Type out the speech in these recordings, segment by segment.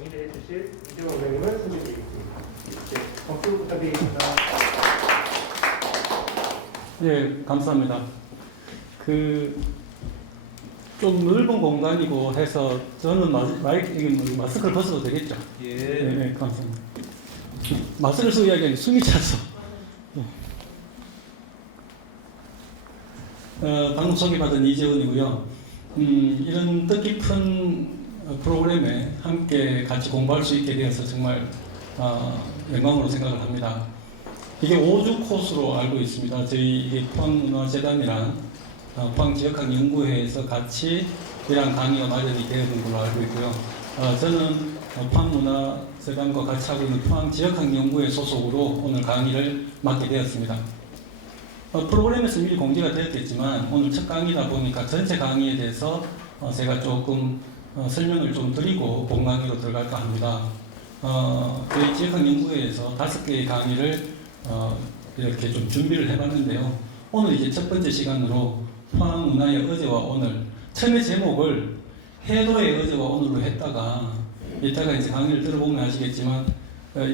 정의를 해주실 이재원 원장님을 소개드리겠습니다. 네, 박수 부탁드리겠습니다. 예, 감사합니다. 좀 넓은 공간이고 해서 저는 마스크를 벗어도 되겠죠? 예, 감사합니다. 마스크를 쓰고 이야기하니 숨이 차서. 방금 소개받은 이재원이고요. 이런 뜻깊은 프로그램에 함께 같이 공부할 수 있게 되어서 정말 영광으로 생각을 합니다. 이게 5주 코스로 알고 있습니다. 저희 이게 포항문화재단이랑 포항지역학연구회에서 같이 이러한 강의가 마련이 되어 있는 걸로 알고 있고요. 저는 포항문화재단과 같이 하고 있는 포항지역학연구회 소속으로 오늘 강의를 맡게 되었습니다. 프로그램에서 미리 공지가 되었겠지만 오늘 첫 강의다 보니까 전체 강의에 대해서 제가 조금 설명을 좀 드리고 본 강의로 들어갈까 합니다. 저희 지역학연구회에서 5개의 강의를 이렇게 좀 준비를 해봤는데요. 오늘 이제 첫 번째 시간으로 포항문화의 어제와 오늘, 처음에 제목을 해도의 어제와 오늘로 했다가 이따가 이제 강의를 들어보면 아시겠지만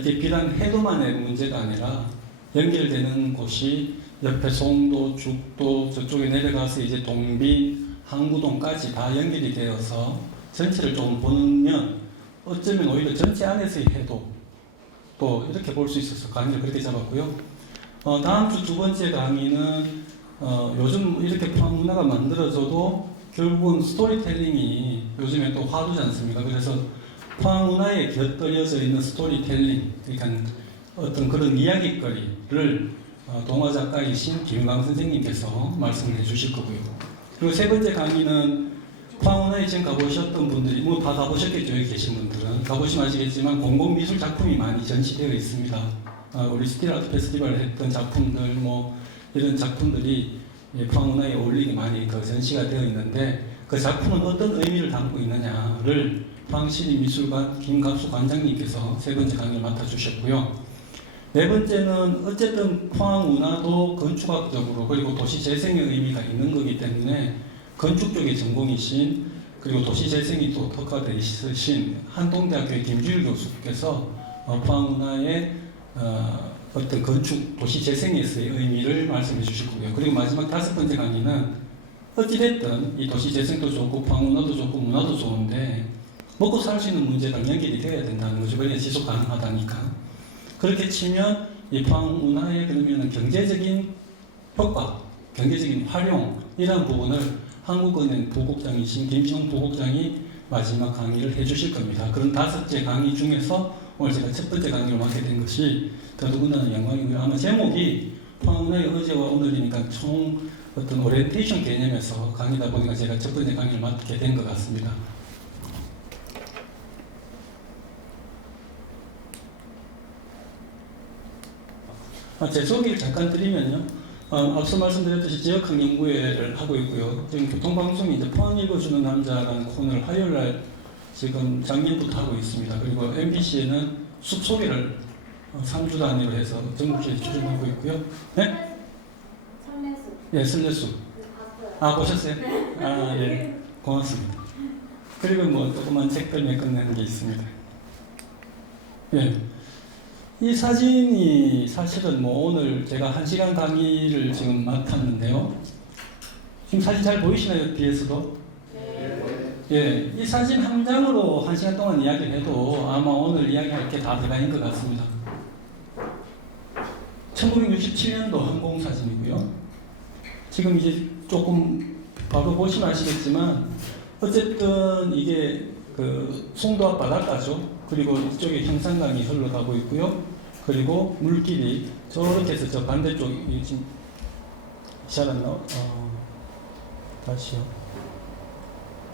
이게 비단 해도만의 문제가 아니라 연결되는 곳이 옆에 송도, 죽도, 저쪽에 내려가서 이제 동빈, 항구동까지 다 연결이 되어서 전체를 좀 보면 어쩌면 오히려 전체 안에서의 해도 또 이렇게 볼 수 있어서 강의를 그렇게 잡았고요. 다음 주 두 번째 강의는 요즘 이렇게 포항문화가 만들어져도 결국은 스토리텔링이 요즘에 또 화두지 않습니까? 그래서 포항문화에 곁들여져 있는 스토리텔링, 그러니까 어떤 그런 이야기거리를 동화작가이신 김강 선생님께서 말씀을 해주실 거고요. 그리고 세 번째 강의는 포항문화에 지금 가보셨던 분들이 뭐 다 가보셨겠죠. 여기 계신 분들은 가보시면 아시겠지만 공공미술 작품이 많이 전시되어 있습니다. 우리 스틸아트 페스티벌 했던 작품들 뭐 이런 작품들이 포항문화에 어울리게 많이 전시가 되어 있는데 그 작품은 어떤 의미를 담고 있느냐를 포항시립미술관 김갑수 관장님께서 세 번째 강의를 맡아주셨고요. 네 번째는 어쨌든 포항문화도 건축학적으로 그리고 도시재생의 의미가 있는 거기 때문에 건축 쪽의 전공이신 그리고 도시재생이 또 특화되어 있으신 한동대학교의 김주일 교수께서 포항문화의 어떤 건축 도시재생에서의 의미를 말씀해 주실 거고요. 그리고 마지막 5번째 강의는 어찌됐든 이 도시재생도 좋고 포항문화도 좋고 문화도 좋은데 먹고 살 수 있는 문제랑 연결이 되어야 된다는 거죠. 그래야 지속 가능하다니까. 그렇게 치면 이 포항문화의 그러면 경제적인 효과, 경제적인 활용 이런 부분을 한국은행 부국장이신 김시용 부국장이 마지막 강의를 해주실 겁니다. 그런 5개 강의 중에서 오늘 제가 첫 번째 강의를 맡게 된 것이 더더군다나 영광이고요. 아마 제목이 포항문화의 어제와 오늘이니까 총 어떤 오리엔테이션 개념에서 강의다 보니까 제가 첫 번째 강의를 맡게 된 것 같습니다. 제 소개를 잠깐 드리면요. 앞서 말씀드렸듯이 지역학연구회를 하고 있고요. 지금 교통방송이 이제 포항 읽어주는 남자라는 코너를 화요일날 지금 작년부터 하고 있습니다. 그리고 MBC에는 숲소개를 3주 단위로 해서 전국시에 추진하고 있고요. 네? 설레숲. 예, 설레숲. 봤어요. 보셨어요? 네. 예. 고맙습니다. 그리고 뭐 조그만 책들 몇 권 내는 게 있습니다. 예. 이 사진이 사실은 뭐 오늘 제가 1시간 강의를 지금 맡았는데요. 지금 사진 잘 보이시나요? 뒤에서도? 네. 예, 이 사진 한 장으로 1시간 동안 이야기를 해도 아마 오늘 이야기할 게 다 들어가 있는 것 같습니다. 1967년도 항공사진이고요. 지금 이제 조금 바로 보시면 아시겠지만 어쨌든 이게 그 송도 앞 바닷가죠. 그리고 이쪽에 형산강이 흘러가고 있고요. 그리고 물길이 저렇게 해서 저 반대쪽 지금 잘 안 나와? 다시요.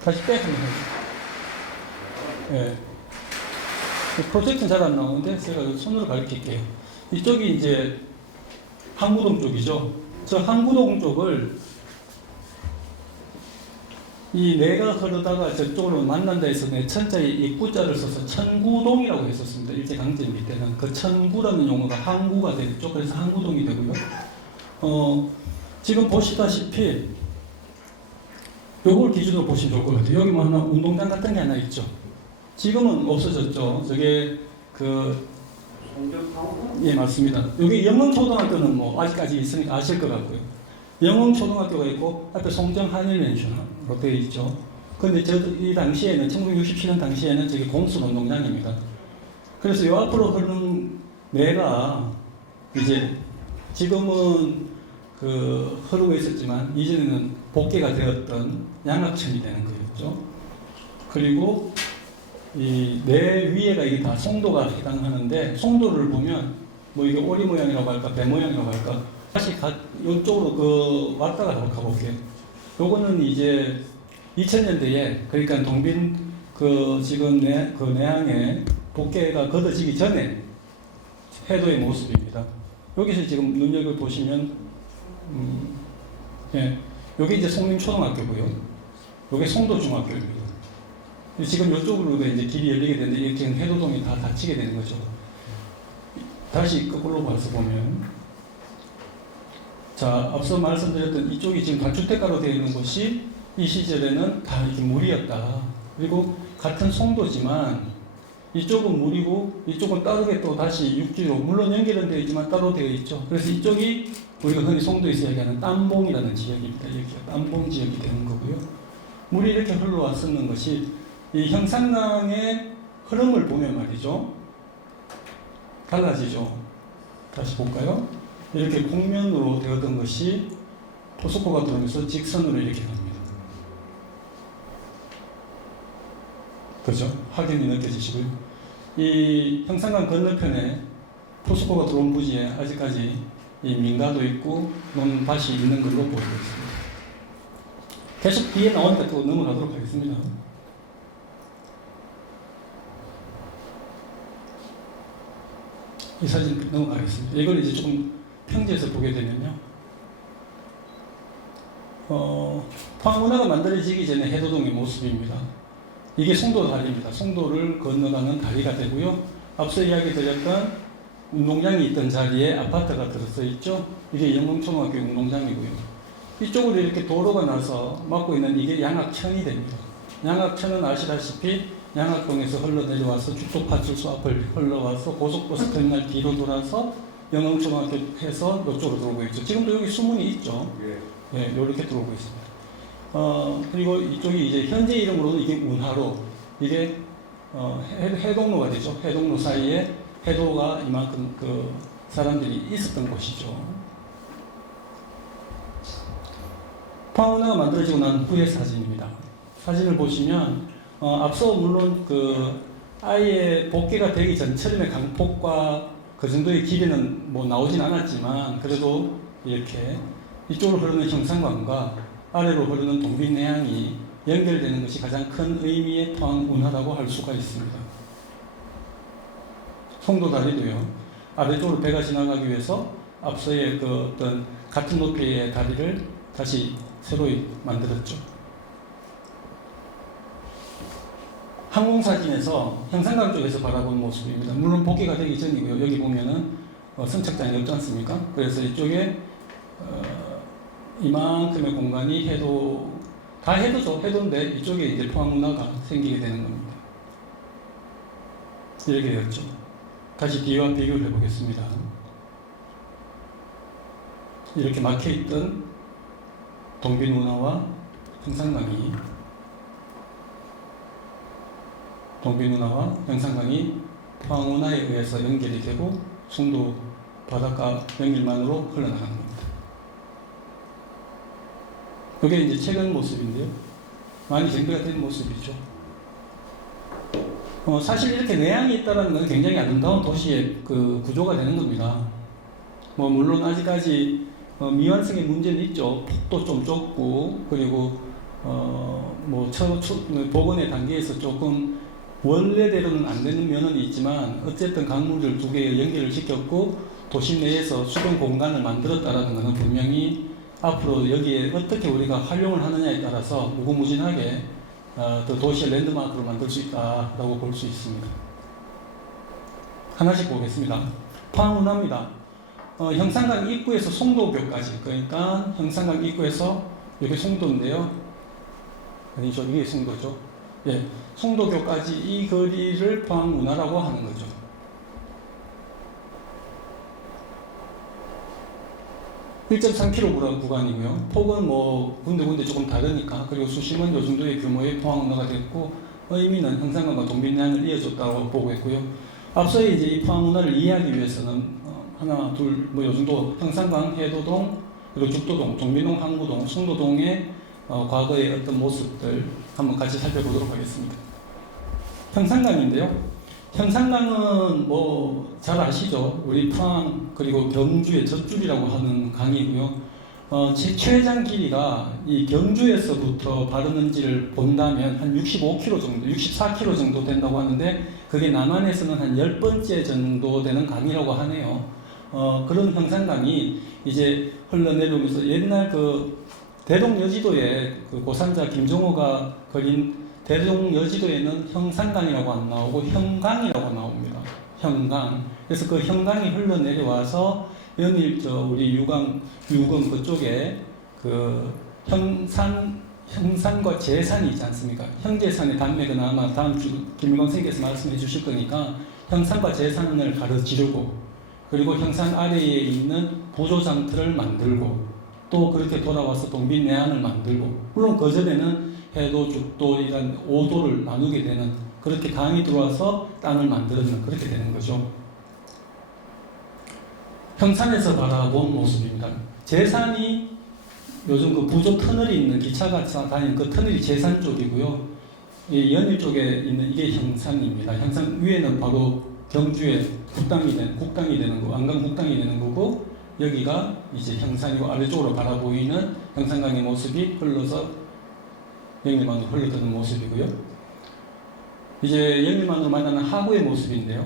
다시 빼면 예. 프로젝트는 잘 안 나오는데 제가 손으로 가르칠게요. 이쪽이 이제 항구동 쪽이죠. 저 항구동 쪽을 이 내가 흐르다가 저쪽으로 만난다 해서 내 천자에 입구자를 써서 천구동이라고 했었습니다. 일제강점기 때는. 그 천구라는 용어가 항구가 되겠죠. 그래서 항구동이 되고요. 지금 보시다시피 요걸 기준으로 보시면 좋을 것 같아요. 여기 뭐 하나 운동장 같은 게 하나 있죠. 지금은 없어졌죠. 저게 그 송정하고 예, 맞습니다. 여기 영흥초등학교는 뭐 아직까지 있으니까 아실 것 같고요. 영흥초등학교가 있고 앞에 송정한일맨션으로 되어 있죠. 근데 이 당시에는 1967년 당시에는 저게 공수운동장입니다. 그래서 요 앞으로 흐르는 내가 이제 지금은 그 흐르고 있었지만 이전에는 복개가 되었던 양락천이 되는 거였죠. 그리고 이 내 위에가 이게 다 송도가 해당하는데 송도를 보면 뭐 이게 오리 모양이라고 할까 배 모양이라고 할까 다시 이쪽으로 그 왔다가 가볼게요. 요거는 이제 2000년대에 그러니까 동빈 그 지금 그 내항에 복개가 걷어지기 전에 해도의 모습입니다. 여기서 지금 눈여겨 보시면 예, 여기 이제 송림초등학교고요. 여기 송도중학교입니다. 지금 이쪽으로 이제 길이 열리게 되는데 이렇게 해도동이 다 닫히게 되는 거죠. 다시 거꾸로 봐서 보면 자 앞서 말씀드렸던 이쪽이 지금 다주택가로 되어 있는 곳이 이 시절에는 다 이렇게 물이었다. 그리고 같은 송도지만 이쪽은 물이고 이쪽은 따르게 또 다시 육지로 물론 연결은 되어 있지만 따로 되어 있죠. 그래서 이쪽이 우리가 흔히 송도에서 얘기하는 땀봉이라는 지역입니다. 이렇게 땀봉 지역이 되는 거고요. 물이 이렇게 흘러왔었는 것이 이 형산강의 흐름을 보면 말이죠. 달라지죠. 다시 볼까요? 이렇게 곡면으로 되었던 것이 포스코가 들어오면서 직선으로 이렇게 갑니다. 그죠? 확연히 느껴지시고요. 이 형산강 건너편에 포스코가 들어온 부지에 아직까지 이 민가도 있고 논밭이 있는 걸로 보이고 있습니다. 계속 뒤에 나오니까 또 넘어가도록 하겠습니다. 이 사진 넘어가겠습니다. 이걸 이제 조금 평지에서 보게 되면요. 포항문화가 만들어지기 전에 해도동의 모습입니다. 이게 송도 다리입니다. 송도를 건너가는 다리가 되고요. 앞서 이야기 드렸던 운동장이 있던 자리에 아파트가 들어서 있죠. 이게 영흥초등학교 운동장이고요. 이쪽으로 이렇게 도로가 나서 막고 있는 이게 양악천이 됩니다. 양악천은 아시다시피 양악동에서 흘러내려와서 죽도파출소 앞을 흘러와서 고속버스 터미널 뒤로 돌아서 영흥초등학교 해서 이쪽으로 들어오고 있죠. 지금도 여기 수문이 있죠. 예, 이렇게 들어오고 있습니다. 그리고 이쪽이 이제 현재 이름으로는 이게 운하로 이게 해동로가 되죠. 해동로 사이에 해도가 이만큼 그 사람들이 있었던 곳이죠. 포항운하가 만들어지고 난 후의 사진입니다. 사진을 보시면 앞서 물론 그 아예 복개가 되기 전처럼의 강폭과 그 정도의 길이는 뭐 나오진 않았지만 그래도 이렇게 이쪽으로 흐르는 형산강과 아래로 흐르는 동빈내양이 연결되는 것이 가장 큰 의미의 포항운하라고 할 수가 있습니다. 송도다리도요. 아래쪽으로 배가 지나가기 위해서 앞서의 그 어떤 같은 높이의 다리를 다시 새로이 만들었죠. 항공사진에서 형산강 쪽에서 바라본 모습입니다. 물론 복개가 되기 전이고요. 여기 보면은 선착장이 없지 않습니까? 그래서 이쪽에 이만큼의 공간이 해도 다 해도죠. 해도인데 이쪽에 이제 포항문화가 생기게 되는 겁니다. 이렇게 되었죠. 다시 뒤와 비교를 해보겠습니다. 이렇게 막혀있던 동빈운하와 형산강이 포항운하에 의해서 연결이 되고 송도 바닷가 연결만으로 흘러나가는 겁니다. 이게 이제 최근 모습인데요. 많이 정비가 된 모습이죠. 사실 이렇게 내양이 있다는 건 굉장히 아름다운 도시의 그 구조가 되는 겁니다. 뭐 물론 아직까지 미완성의 문제는 있죠. 폭도 좀 좁고 그리고 복원의 단계에서 조금 원래대로는 안 되는 면은 있지만 어쨌든 강물을 두 개 연결을 시켰고 도시 내에서 수변 공간을 만들었다라는 것은 분명히 앞으로 여기에 어떻게 우리가 활용을 하느냐에 따라서 무궁무진하게 더 도시의 랜드마크로 만들 수 있다라고 볼 수 있습니다. 하나씩 보겠습니다. 포항운하입니다. 형산강 입구에서 송도교까지, 그러니까 형산강 입구에서 여기 송도인데요. 아니죠, 이게 송도죠. 예, 송도교까지 이 거리를 포항운하라고 하는 거죠. (1.3km) 구간이고요. 폭은 뭐 군데군데 조금 다르니까, 그리고 수심은 요 정도의 규모의 포항운하가 됐고, 의미는 형산강과 동빈내안을 이어줬다고 보고 있고요. 앞서 이제 이 포항운하를 이해하기 위해서는 하나, 둘, 뭐 요 정도 형산강, 해도동, 그리고 죽도동, 동빈동, 항구동, 송도동의 과거의 어떤 모습들 한번 같이 살펴보도록 하겠습니다. 형산강인데요. 형산강은 뭐 잘 아시죠? 우리 포항 그리고 경주의 젖줄이라고 하는 강이고요. 최장 길이가 이 경주에서부터 바르는지를 본다면 한 65km 정도, 64km 정도 된다고 하는데, 그게 남한에서는 한 10번째 정도 되는 강이라고 하네요. 그런 형산강이 이제 흘러내려오면서 옛날 그 대동여지도에 그 고산자 김종호가 그린 대동여지도에는 형산강이라고 안 나오고 형강이라고 나옵니다. 형강. 그래서 그 형강이 흘러내려와서 우리 유금 그쪽에 그 형산과 제산이 있지 않습니까? 형제산의 단맥은 아마 다음 주 김일광 선생님께서 말씀해 주실 거니까 형산과 제산을 가로지르고, 그리고 형산 아래에 있는 부조장터를 만들고, 또 그렇게 돌아와서 동빈내안을 만들고, 물론 그 전에는 해도, 죽도 이런 5도를 나누게 되는, 그렇게 강이 들어와서 땅을 만들어주는, 그렇게 되는 거죠. 형산에서 바라본 모습입니다. 제산이 요즘 그 부조 터널이 있는, 기차가 다니는 그 터널이 제산 쪽이고요. 이 연일 쪽에 있는 이게 형산입니다. 형산 위에는 바로 경주의 국당이 되는 거, 안강 국당이 되는 거고, 여기가 이제 형산이고, 아래쪽으로 바라보이는 형산강의 모습이 흘러서 영일만으로 흘러드는 모습이고요. 이제 영일만으로 만나는 하구의 모습인데요.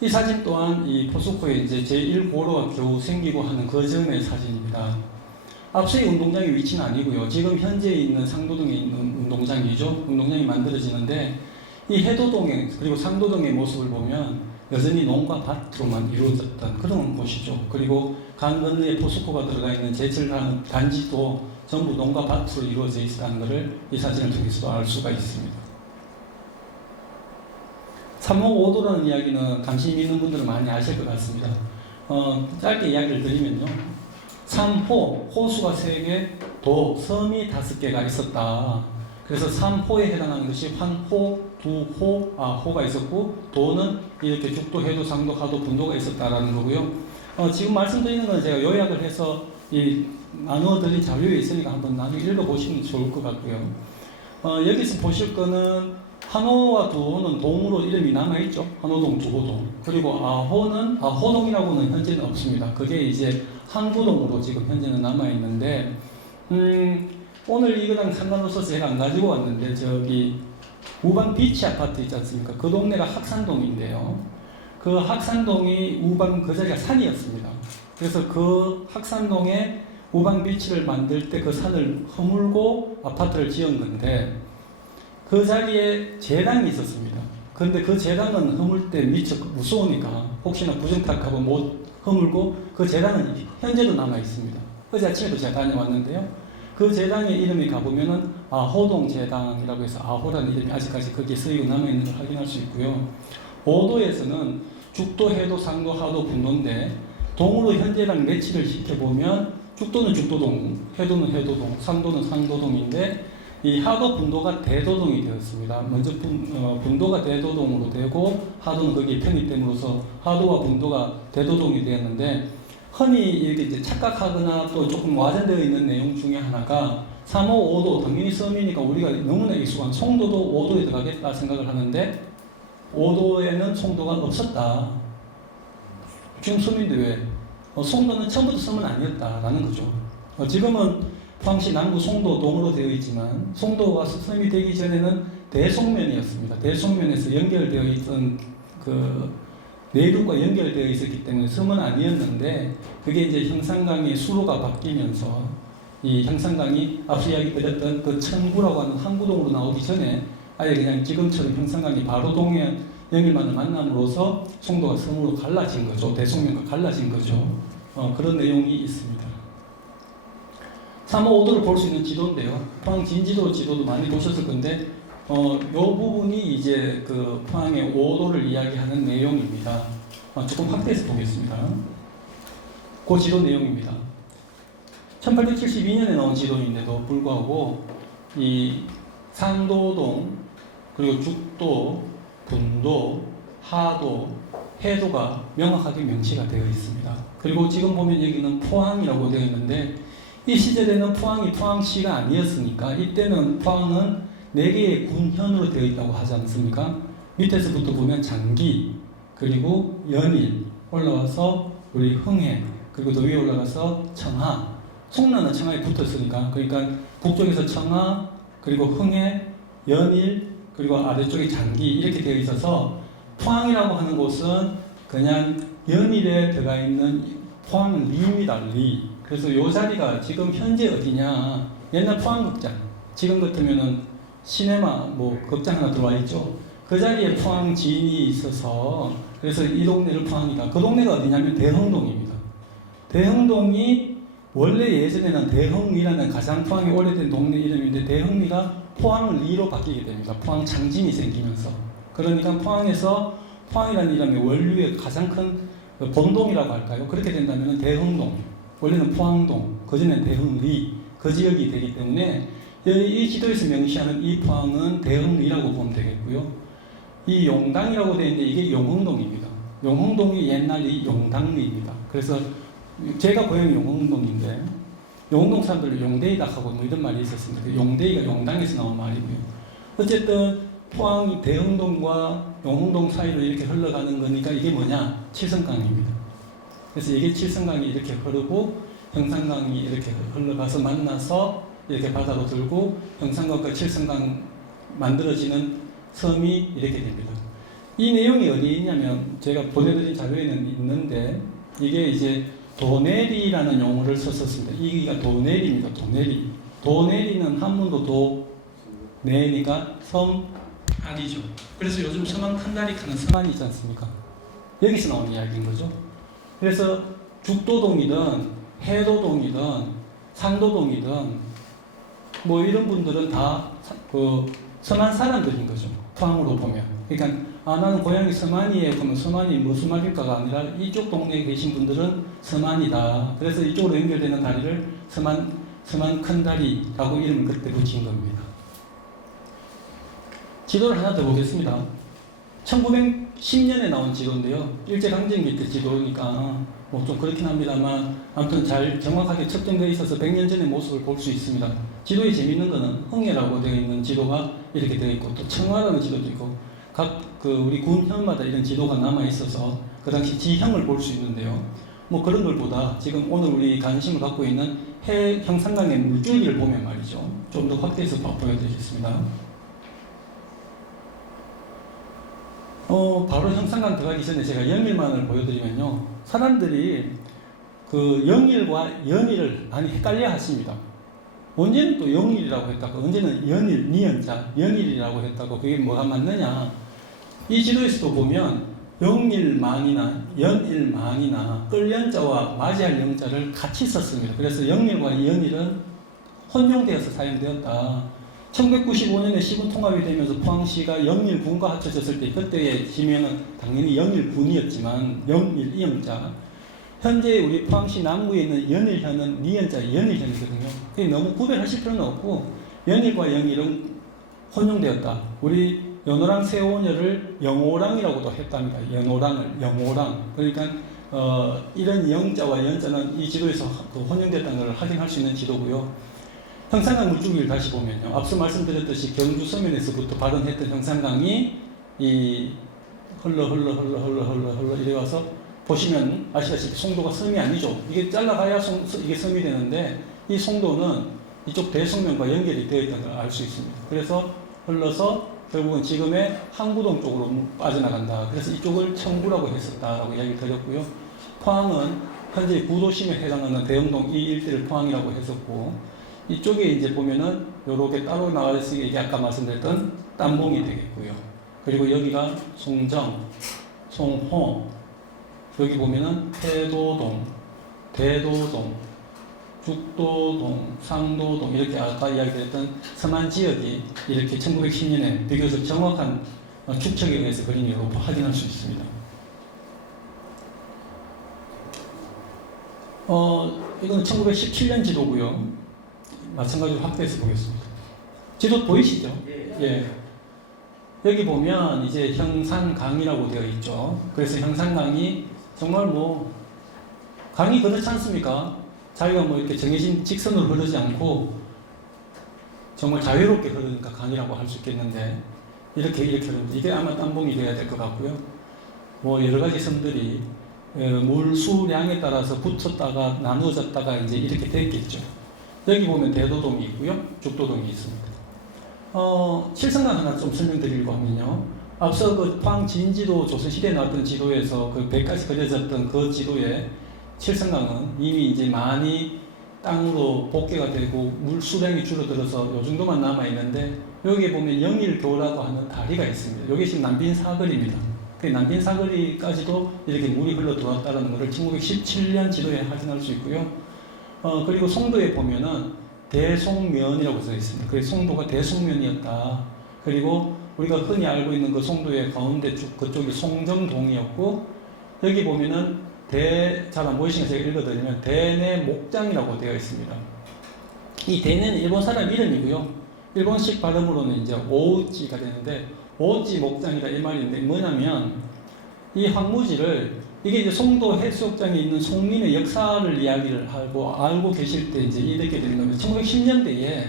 이 사진 또한 이 포스코에 이제 제1고로가 겨우 생기고 하는 그 전의 사진입니다. 앞서의 운동장의 위치는 아니고요. 지금 현재 있는 상도동에 있는 운동장이죠. 운동장이 만들어지는데, 이 해도동에 그리고 상도동의 모습을 보면 여전히 농가 밭으로만 이루어졌던 그런 곳이죠. 그리고 강 건너에 포스코가 들어가 있는 제철 단지도 전부 농가 밭으로 이루어져 있다는 것을 이 사진을 통해서도 알 수가 있습니다. 3호 5도라는 이야기는 관심 있는 분들은 많이 아실 것 같습니다. 짧게 이야기를 드리면요. 3호, 호수가 3개, 섬이 5개가 있었다. 그래서 3호에 해당하는 것이 환호, 두호, 호가 있었고, 도는 이렇게 죽도, 해도, 상도, 하도, 분도가 있었다라는 거고요. 지금 말씀드리는 건 제가 요약을 해서 나누어 드린 자료에 있으니까 한번 나중에 읽어보시면 좋을 것 같고요. 여기서 보실 거는 한호와 두호는 동으로 이름이 남아있죠. 한호동, 두호동. 그리고 아호동이라고는 현재는 없습니다. 그게 이제 항구동으로 지금 현재는 남아있는데, 오늘 이거랑 상관없어서 제가 안 가지고 왔는데, 저기 우방 비치 아파트 있지 않습니까? 그 동네가 학산동인데요. 그 학산동이 우방 그 자리가 산이었습니다. 그래서 그 학산동에 우방 비치를 만들 때 그 산을 허물고 아파트를 지은 건데, 그 자리에 제당이 있었습니다. 그런데 그 제당은 허물 때 미처 무서우니까 혹시나 부정탁하고 못 허물고, 그 제당은 현재도 남아 있습니다. 어제 아침에도 제가 다녀왔는데요. 그 제당의 이름이 가보면은 아호동 제당이라고 해서 아호라는 이름이 아직까지 거기에 쓰이고 남아있는 걸 확인할 수 있고요. 5도에서는 죽도, 해도, 상도, 하도, 분도인데, 동으로 현재랑 매치를 시켜보면 죽도는 죽도동, 해도는 해도동, 상도는 상도동인데, 이 하도, 분도가 대도동이 되었습니다. 먼저 분도가 대도동으로 되고, 하도는 거기에 편입됨으로써 하도와 분도가 대도동이 되었는데, 흔히 이렇게 이제 착각하거나 또 조금 와전되어 있는 내용 중에 하나가 3호, 5도, 당연히 섬이니까 우리가 너무나 익숙한 송도도 5도에 들어가겠다 생각을 하는데, 5도에는 송도가 없었다. 지금 섬인데 왜? 송도는 처음부터 섬은 아니었다라는 거죠. 지금은 포항시 남구 송도동으로 되어 있지만, 송도가 섬이 되기 전에는 대송면이었습니다. 대송면에서 연결되어 있던 내륙과 연결되어 있었기 때문에 섬은 아니었는데, 그게 이제 형산강의 수로가 바뀌면서 이 형산강이 앞서 이야기 드렸던 그 천구라고 하는 항구동으로 나오기 전에 아예 그냥 지금처럼 형산강이 바로 동해 영일만을 만남으로써 송도가 섬으로 갈라진 거죠. 대송면과 갈라진 거죠. 그런 내용이 있습니다. 3호 5도를 볼 수 있는 지도인데요. 포항 진지도 지도도 많이 보셨을 건데, 요 부분이 이제 그 포항의 5도를 이야기하는 내용입니다. 조금 확대해서 보겠습니다. 그 지도 내용입니다. 1872년에 나온 지도인데도 불구하고 이 상도동 그리고 죽도, 분도, 하도, 해도가 명확하게 명시가 되어 있습니다. 그리고 지금 보면 여기는 포항이라고 되어 있는데 이 시절에는 포항이 포항시가 아니었으니까 이때는 포항은 4개의 군현으로 되어 있다고 하지 않습니까? 밑에서부터 보면 장기, 그리고 연일, 올라와서 우리 흥해, 그리고 더 위에 올라가서 청하. 송라는 청하에 붙었으니까 그러니까 북쪽에서 청하, 그리고 흥해, 연일, 그리고 아래쪽에 장기 이렇게 되어 있어서 포항이라고 하는 곳은 그냥 연일에 들어가 있는 포항 리입니다. 리. 그래서 이 자리가 지금 현재 어디냐? 옛날 포항극장. 지금 같으면은 시네마 뭐 극장 하나 들어와 있죠. 그 자리에 포항 지인이 있어서 그래서 이 동네를 포항이다. 그 동네가 어디냐면 대흥동입니다. 대흥동이 원래 예전에는 대흥리라는 가장 포항이 오래된 동네 이름인데 대흥리가 포항을 리로 바뀌게 됩니다. 포항 장진이 생기면서. 그러니까 포항에서 포항이라는 이름이 원류의 가장 큰 본동이라고 할까요? 그렇게 된다면 대흥동, 원래는 포항동, 그전에는 대흥리, 그 지역이 되기 때문에 이 지도에서 명시하는 이 포항은 대흥리라고 보면 되겠고요. 이 용당이라고 되어 있는데 이게 용흥동입니다. 용흥동이 옛날이 용당리입니다. 그래서 제가 고향이 용흥동인데 용흥동 사람들 용대이다 하고 뭐 이런 말이 있었습니다. 용대이가 용당에서 나온 말이고요. 어쨌든 포항이 대흥동과 용흥동 사이로 이렇게 흘러가는 거니까 이게 뭐냐? 칠성강입니다. 그래서 이게 칠성강이 이렇게 흐르고 형산강이 이렇게 흘러가서 만나서 이렇게 바다로 들고 형산강과 칠성강 만들어지는 섬이 이렇게 됩니다. 이 내용이 어디 있냐면 제가 보내드린 자료에는 있는데 이게 이제 도내리라는 용어를 썼었습니다. 이게 도내리입니다. 도내리. 도내리는 한문도 도, 내니까 섬, 안이죠. 그래서 요즘 서만 큰다리카는 서만이 있지 않습니까? 여기서 나오는 이야기인 거죠. 그래서 죽도동이든 해도동이든 상도동이든 뭐 이런 분들은 다 그 서만 사람들인 거죠. 포항으로 보면. 그러니까 나는 고향이 서만이에요. 그러면 서만이 무슨 말일까가 아니라 이쪽 동네에 계신 분들은 서만이다. 그래서 이쪽으로 연결되는 다리를 서만 큰 다리라고 이름을 그때 붙인 겁니다. 지도를 하나 더 보겠습니다. 1910년에 나온 지도인데요. 일제강점기 때 지도니까 뭐 좀 그렇긴 합니다만 아무튼 잘 정확하게 측정되어 있어서 100년 전의 모습을 볼 수 있습니다. 지도에 재미있는 거는 흥해라고 되어 있는 지도가 이렇게 되어 있고 또 청하라는 지도도 있고 각 그 우리 군현마다 이런 지도가 남아 있어서 그 당시 지형을 볼 수 있는데요. 뭐 그런 걸보다 지금 오늘 우리 관심을 갖고 있는 해 형산강의 물줄기를 보면 말이죠. 좀 더 확대해서 보여드리겠습니다. 바로 형산강 들어가기 전에 제가 영일만을 보여드리면요. 사람들이 그 영일과 연일을 많이 헷갈려 하십니다. 언제는 또 영일이라고 했다고, 언제는 연일, 니은자, 연일이라고 했다고, 그게 뭐가 맞느냐. 이 지도에서도 보면 영일만이나 연일만이나 끌연자와 맞이할 영자를 같이 썼습니다. 그래서 영일과 연일은 혼용되어서 사용되었다. 1995년에 시군 통합이 되면서 포항시가 영일군과 합쳐졌을 때 그때의 지명은 당연히 영일군이었지만 영일 이영자. 현재 우리 포항시 남구에 있는 연일현은 니은자 연일현이거든요. 그게 너무 구별하실 필요는 없고 연일과 영일은 혼용되었다. 우리 연호랑 세오녀를 영호랑이라고도 했답니다. 연호랑을 영호랑. 그러니까 이런 영자와 연자는 이 지도에서 혼용됐다는 걸 확인할 수 있는 지도고요. 형산강 물줄기를 다시 보면요. 앞서 말씀드렸듯이 경주 서면에서부터 발원했던 형산강이 이 흘러 이래 와서 보시면 아시다시피 송도가 섬이 아니죠. 이게 잘라가야 이게 섬이 되는데 이 송도는 이쪽 대성면과 연결이 되어 있다는 걸 알 수 있습니다. 그래서 흘러서 결국은 지금의 항구동 쪽으로 빠져나간다. 그래서 이쪽을 청구라고 했었다라고 이야기를 드렸고요. 포항은 현재 구도심에 해당하는 대흥동 이 일대를 포항이라고 했었고 이쪽에 이제 보면은 요렇게 따로 나와 있으니 이게 아까 말씀드렸던 땀봉이 되겠고요. 그리고 여기가 송정, 송호, 여기 보면은 해도동, 대도동, 죽도동, 상도동 이렇게 아까 이야기했던 서만 지역이 이렇게 1910년에 비교적 정확한 축척에 의해서 그린 것으로 확인할 수 있습니다. 이건 1917년 지도고요. 마찬가지로 확대해서 보겠습니다. 지도 보이시죠? 예. 여기 보면 이제 형산강이라고 되어 있죠. 그래서 형산강이 정말 뭐 강이 그렇지 않습니까? 자기가 뭐 이렇게 정해진 직선으로 흐르지 않고 정말 자유롭게 흐르니까 강이라고 할 수 있겠는데 이렇게 흐릅니다. 이게 아마 땀봉이 돼야 될 것 같고요. 뭐 여러 가지 섬들이 물 수량에 따라서 붙었다가 나누어졌다가 이제 이렇게 됐겠죠. 여기 보면 대도동이 있고요, 죽도동이 있습니다. 칠성강 하나 좀 설명드리려고 하면요. 앞서 그 포항 진지도 조선시대에 나왔던 지도에서 그 배까지 그려졌던 그 지도에 칠성강은 이미 이제 많이 땅으로 복개가 되고 물 수량이 줄어들어서 요 정도만 남아 있는데 여기에 보면 영일교라고 하는 다리가 있습니다. 여기 지금 남빈사거리입니다. 그 남빈사거리까지도 이렇게 물이 흘러 들어왔다는 것을 1917년 지도에 확인할 수 있고요. 그리고 송도에 보면은 대송면이라고 써 있습니다. 그 송도가 대송면이었다. 그리고 우리가 흔히 알고 있는 그 송도의 가운데 쪽 그쪽이 송정동이었고 여기 보면은 잘 안 보이시면 제가 읽어드리면 대내 목장이라고 되어 있습니다. 이 대내는 일본 사람 이름이고요. 일본식 발음으로는 이제 오우찌가 되는데 오우찌 목장이라 이 말인데 뭐냐면 이 황무지를 이게 이제 송도 해수욕장에 있는 송림의 역사를 이야기를 하고 알고 계실 때 이제 이렇게 되는 겁니다. 1910년대에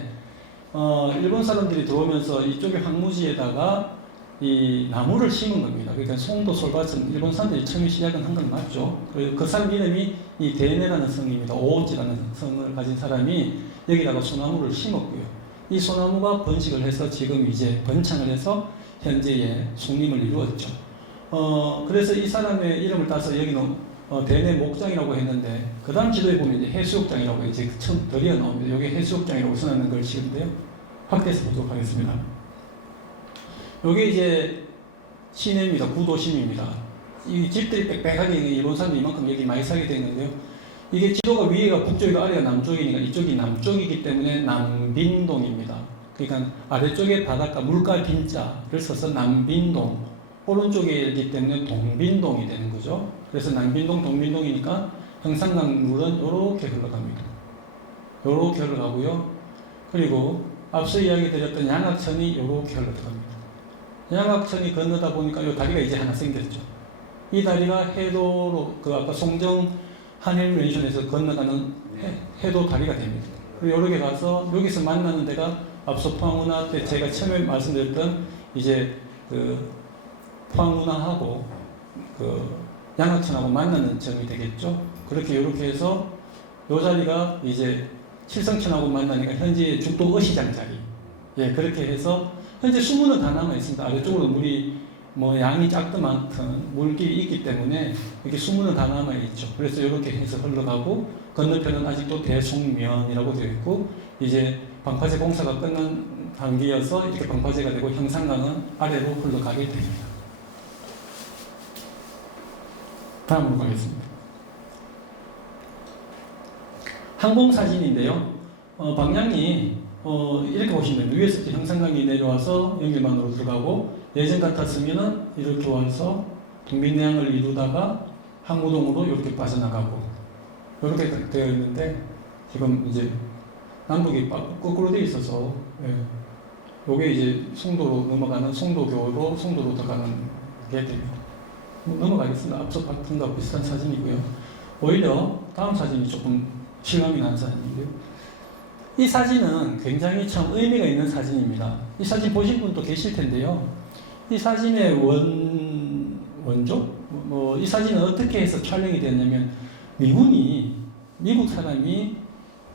일본 사람들이 들어오면서 이쪽에 황무지에다가 이 나무를 심은 겁니다. 그러니까 송도 솔밭은 일본 사람들이 처음에 시작은 한 건 맞죠. 그 사람 이름이 이 대내라는 성입니다. 오오지라는 성을 가진 사람이 여기다가 소나무를 심었고요. 이 소나무가 번식을 해서 지금 이제 번창을 해서 현재의 송림을 이루었죠. 그래서 이 사람의 이름을 따서 여기는 대내 목장이라고 했는데 그 다음 지도에 보면 이제 해수욕장이라고 이제 처음 드디어 나옵니다. 여기 해수욕장이라고 써놓는 걸 지금인데요. 확대해서 보도록 하겠습니다. 여기 이제 시내입니다. 구도심입니다. 이 집들이 빽빽하게 있는 일본 사람들이 이만큼 여기 많이 살게 되어 있는데요. 이게 지도가 위에가 북쪽이고 아래가 남쪽이니까 이쪽이 남쪽이기 때문에 남빈동입니다. 그러니까 아래쪽에 바닷가 물가 빈자를 써서 남빈동, 오른쪽이기 때문에 동빈동이 되는 거죠. 그래서 남빈동, 동빈동이니까 형산강 물은 이렇게 흘러갑니다. 이렇게 흘러가고요. 그리고 앞서 이야기 드렸던 양악천이 이렇게 흘러갑니다. 양악천이 건너다 보니까 이 다리가 이제 하나 생겼죠. 이 다리가 해도로 그 아까 송정 한일멘션에서 건너가는 해도 다리가 됩니다. 그리고 이렇게 가서 여기서 만나는 데가 앞서 포항운하 때 제가 처음에 말씀드렸던 이제 그 포항운하하고 그 양악천하고 만나는 점이 되겠죠. 그렇게 이렇게 해서 이 자리가 이제 칠성천하고 만나니까 현재 죽도 어시장 자리. 예, 그렇게 해서 현재 수문은 다 남아 있습니다. 아래쪽으로 물이 뭐 양이 작든 많든 물길이 있기 때문에 이렇게 수문은 다 남아 있죠. 그래서 이렇게 해서 흘러가고 건너편은 아직도 대송면이라고 되어 있고 이제 방파제 공사가 끝난 단계여서 이렇게 방파제가 되고 형산강은 아래로 흘러가게 됩니다. 다음으로 가겠습니다. 항공사진인데요. 방향이 이렇게 보시면 됩니다. 위에서 형산강이 내려와서 연길만으로 들어가고 예전 같았으면은 이렇게 와서 동빈내양을 이루다가 항구동으로 이렇게 빠져나가고 이렇게 되어 있는데 지금 이제 남북이 거꾸로 되어 있어서 이게 이제 송도로 넘어가는 송도교로 송도로 들어가는 게 됩니다. 넘어가겠습니다. 앞서 봤던 것과 비슷한 사진이고요. 오히려 다음 사진이 조금 실감이 나는 사진이고요. 이 사진은 굉장히 참 의미가 있는 사진입니다. 이 사진 보신 분도 계실 텐데요. 이 사진의 원조? 이 사진은 어떻게 해서 촬영이 됐냐면 미국 사람이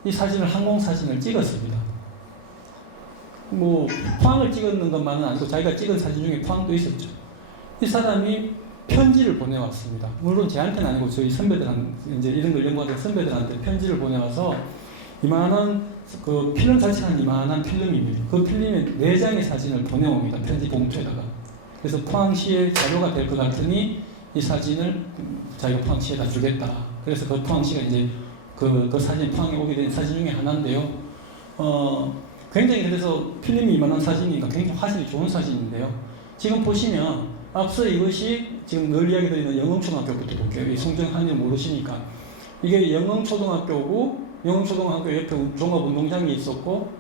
이 사진을 항공사진을 찍었습니다. 포항을 찍었는 것만은 아니고 자기가 찍은 사진 중에 포항도 있었죠. 이 사람이 편지를 보내왔습니다. 물론 저한테는 아니고 저희 선배들한테, 이제 이런 걸 연구하던 선배들한테 편지를 보내와서 이만한 그 필름 자체가 이만한 필름입니다. 그 필름에 4장의 사진을 보내옵니다. 편지 봉투에다가. 그래서 포항시의 자료가 될 것 같으니 이 사진을 자기가 포항시에다 주겠다. 그래서 그 포항시가 이제 그 사진 포항에 오게 된 사진 중에 하나인데요. 굉장히 그래서 필름이 이만한 사진이니까 굉장히 화질이 좋은 사진인데요. 지금 보시면 앞서 이것이 지금 늘 이야기 드리는 영흥초등학교부터 볼게요. 이 송정한일 모르시니까 이게 영흥초등학교고 영흥초등학교 옆에 종합운동장이 있었고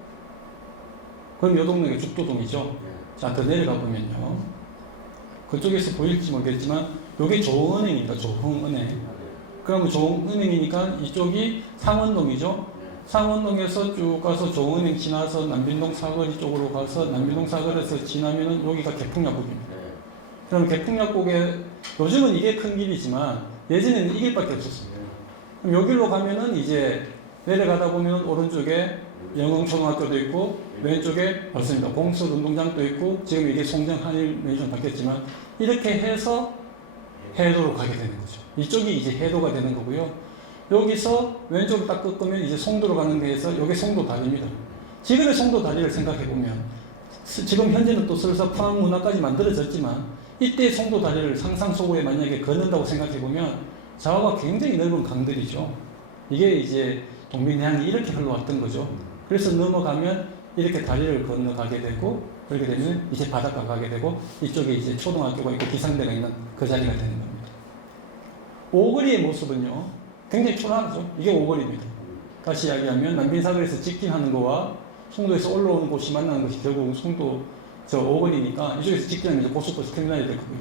그럼 요 동네가 죽도동이죠. 자, 더 내려가 보면요. 그쪽에서 보일지 모르겠지만 요게 조흥은행입니다. 조흥은행. 그러면 조흥은행이니까 이쪽이 상원동이죠. 상원동에서 쭉 가서 조흥은행 지나서 남빈동 사거리 쪽으로 가서 남빈동 사거리에서 지나면은 여기가 개풍약국입니다. 그럼 개풍약국에 요즘은 이게 큰 길이지만 예전에는 이 길밖에 없었습니다. 그럼 여기로 가면은 이제 내려가다 보면 오른쪽에 영흥초등학교도 있고 왼쪽에 맞습니다. 공설운동장도 있고 지금 이게 송정한일 메이션 바뀌었지만 이렇게 해서 해도로 가게 되는 거죠. 이쪽이 이제 해도가 되는 거고요. 여기서 왼쪽을 딱 꺾으면 이제 송도로 가는 데에서 여기 송도 다리입니다. 지금의 송도 다리를 생각해 보면 지금 현재는 또 슬슬 포항 문화까지 만들어졌지만 이때 송도 다리를 상상 속에 만약에 걷는다고 생각해 보면 좌우가 굉장히 넓은 강들이죠. 이게 이제 동민해안이 이렇게 흘러왔던 거죠. 그래서 넘어가면 이렇게 다리를 건너가게 되고 그렇게 되면 이제 바닷가 가게 되고 이쪽에 이제 초등학교가 있고 기상대가 있는 그 자리가 되는 겁니다. 오거리의 모습은요 굉장히 초라하죠. 이게 오거리입니다. 다시 이야기하면 남빈사거리에서 직진하는 거와 송도에서 올라오는 곳이 만나는 것이 결국 송도 저 오거리니까 이쪽에서 직진하면 이제 고속버스 터미널이 될 거고요.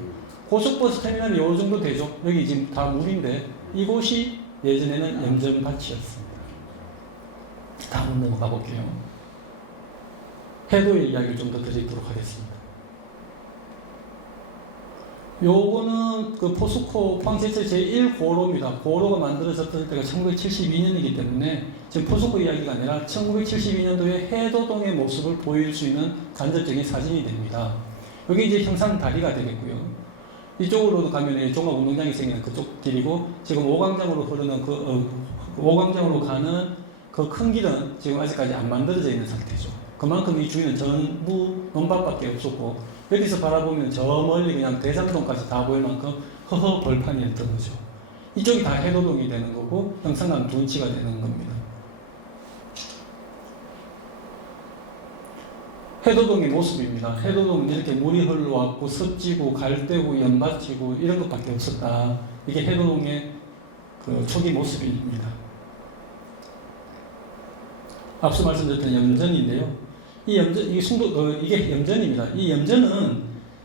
고속버스 터미널이 요 정도 되죠. 여기 지금 다 물인데 이곳이 예전에는 염전밭이었습니다. 다음 넘어가 볼게요. 해도의 이야기를 좀 더 드리도록 하겠습니다. 요거는 그 포스코 포항제철 제1고로입니다. 고로가 만들어졌던 때가 1972년이기 때문에 지금 포스코 이야기가 아니라 1972년도에 해도동의 모습을 보일 수 있는 간접적인 사진이 됩니다. 여기 이제 형산다리가 되겠고요. 이쪽으로도 가면 종합운동장이 생기는 그쪽 길이고 지금 오광장으로 흐르는 오광장으로 가는 그 큰 길은 지금 아직까지 안 만들어져 있는 상태죠. 그만큼 이 주위는 전부 논밭밖에 없었고 여기서 바라보면 저 멀리 그냥 대장동까지 다 보일 만큼 허허 벌판이었던 거죠. 이쪽이 다 해도동이 되는 거고 형산강 둔치가 되는 겁니다. 해도동의 모습입니다. 해도동은 이렇게 물이 흘러왔고 습지고 갈대고 연밭이고 이런 것밖에 없었다. 이게 해도동의 그 초기 모습입니다. 앞서 말씀드렸던 염전인데요. 이 염전, 이게 이게 염전입니다. 이 염전은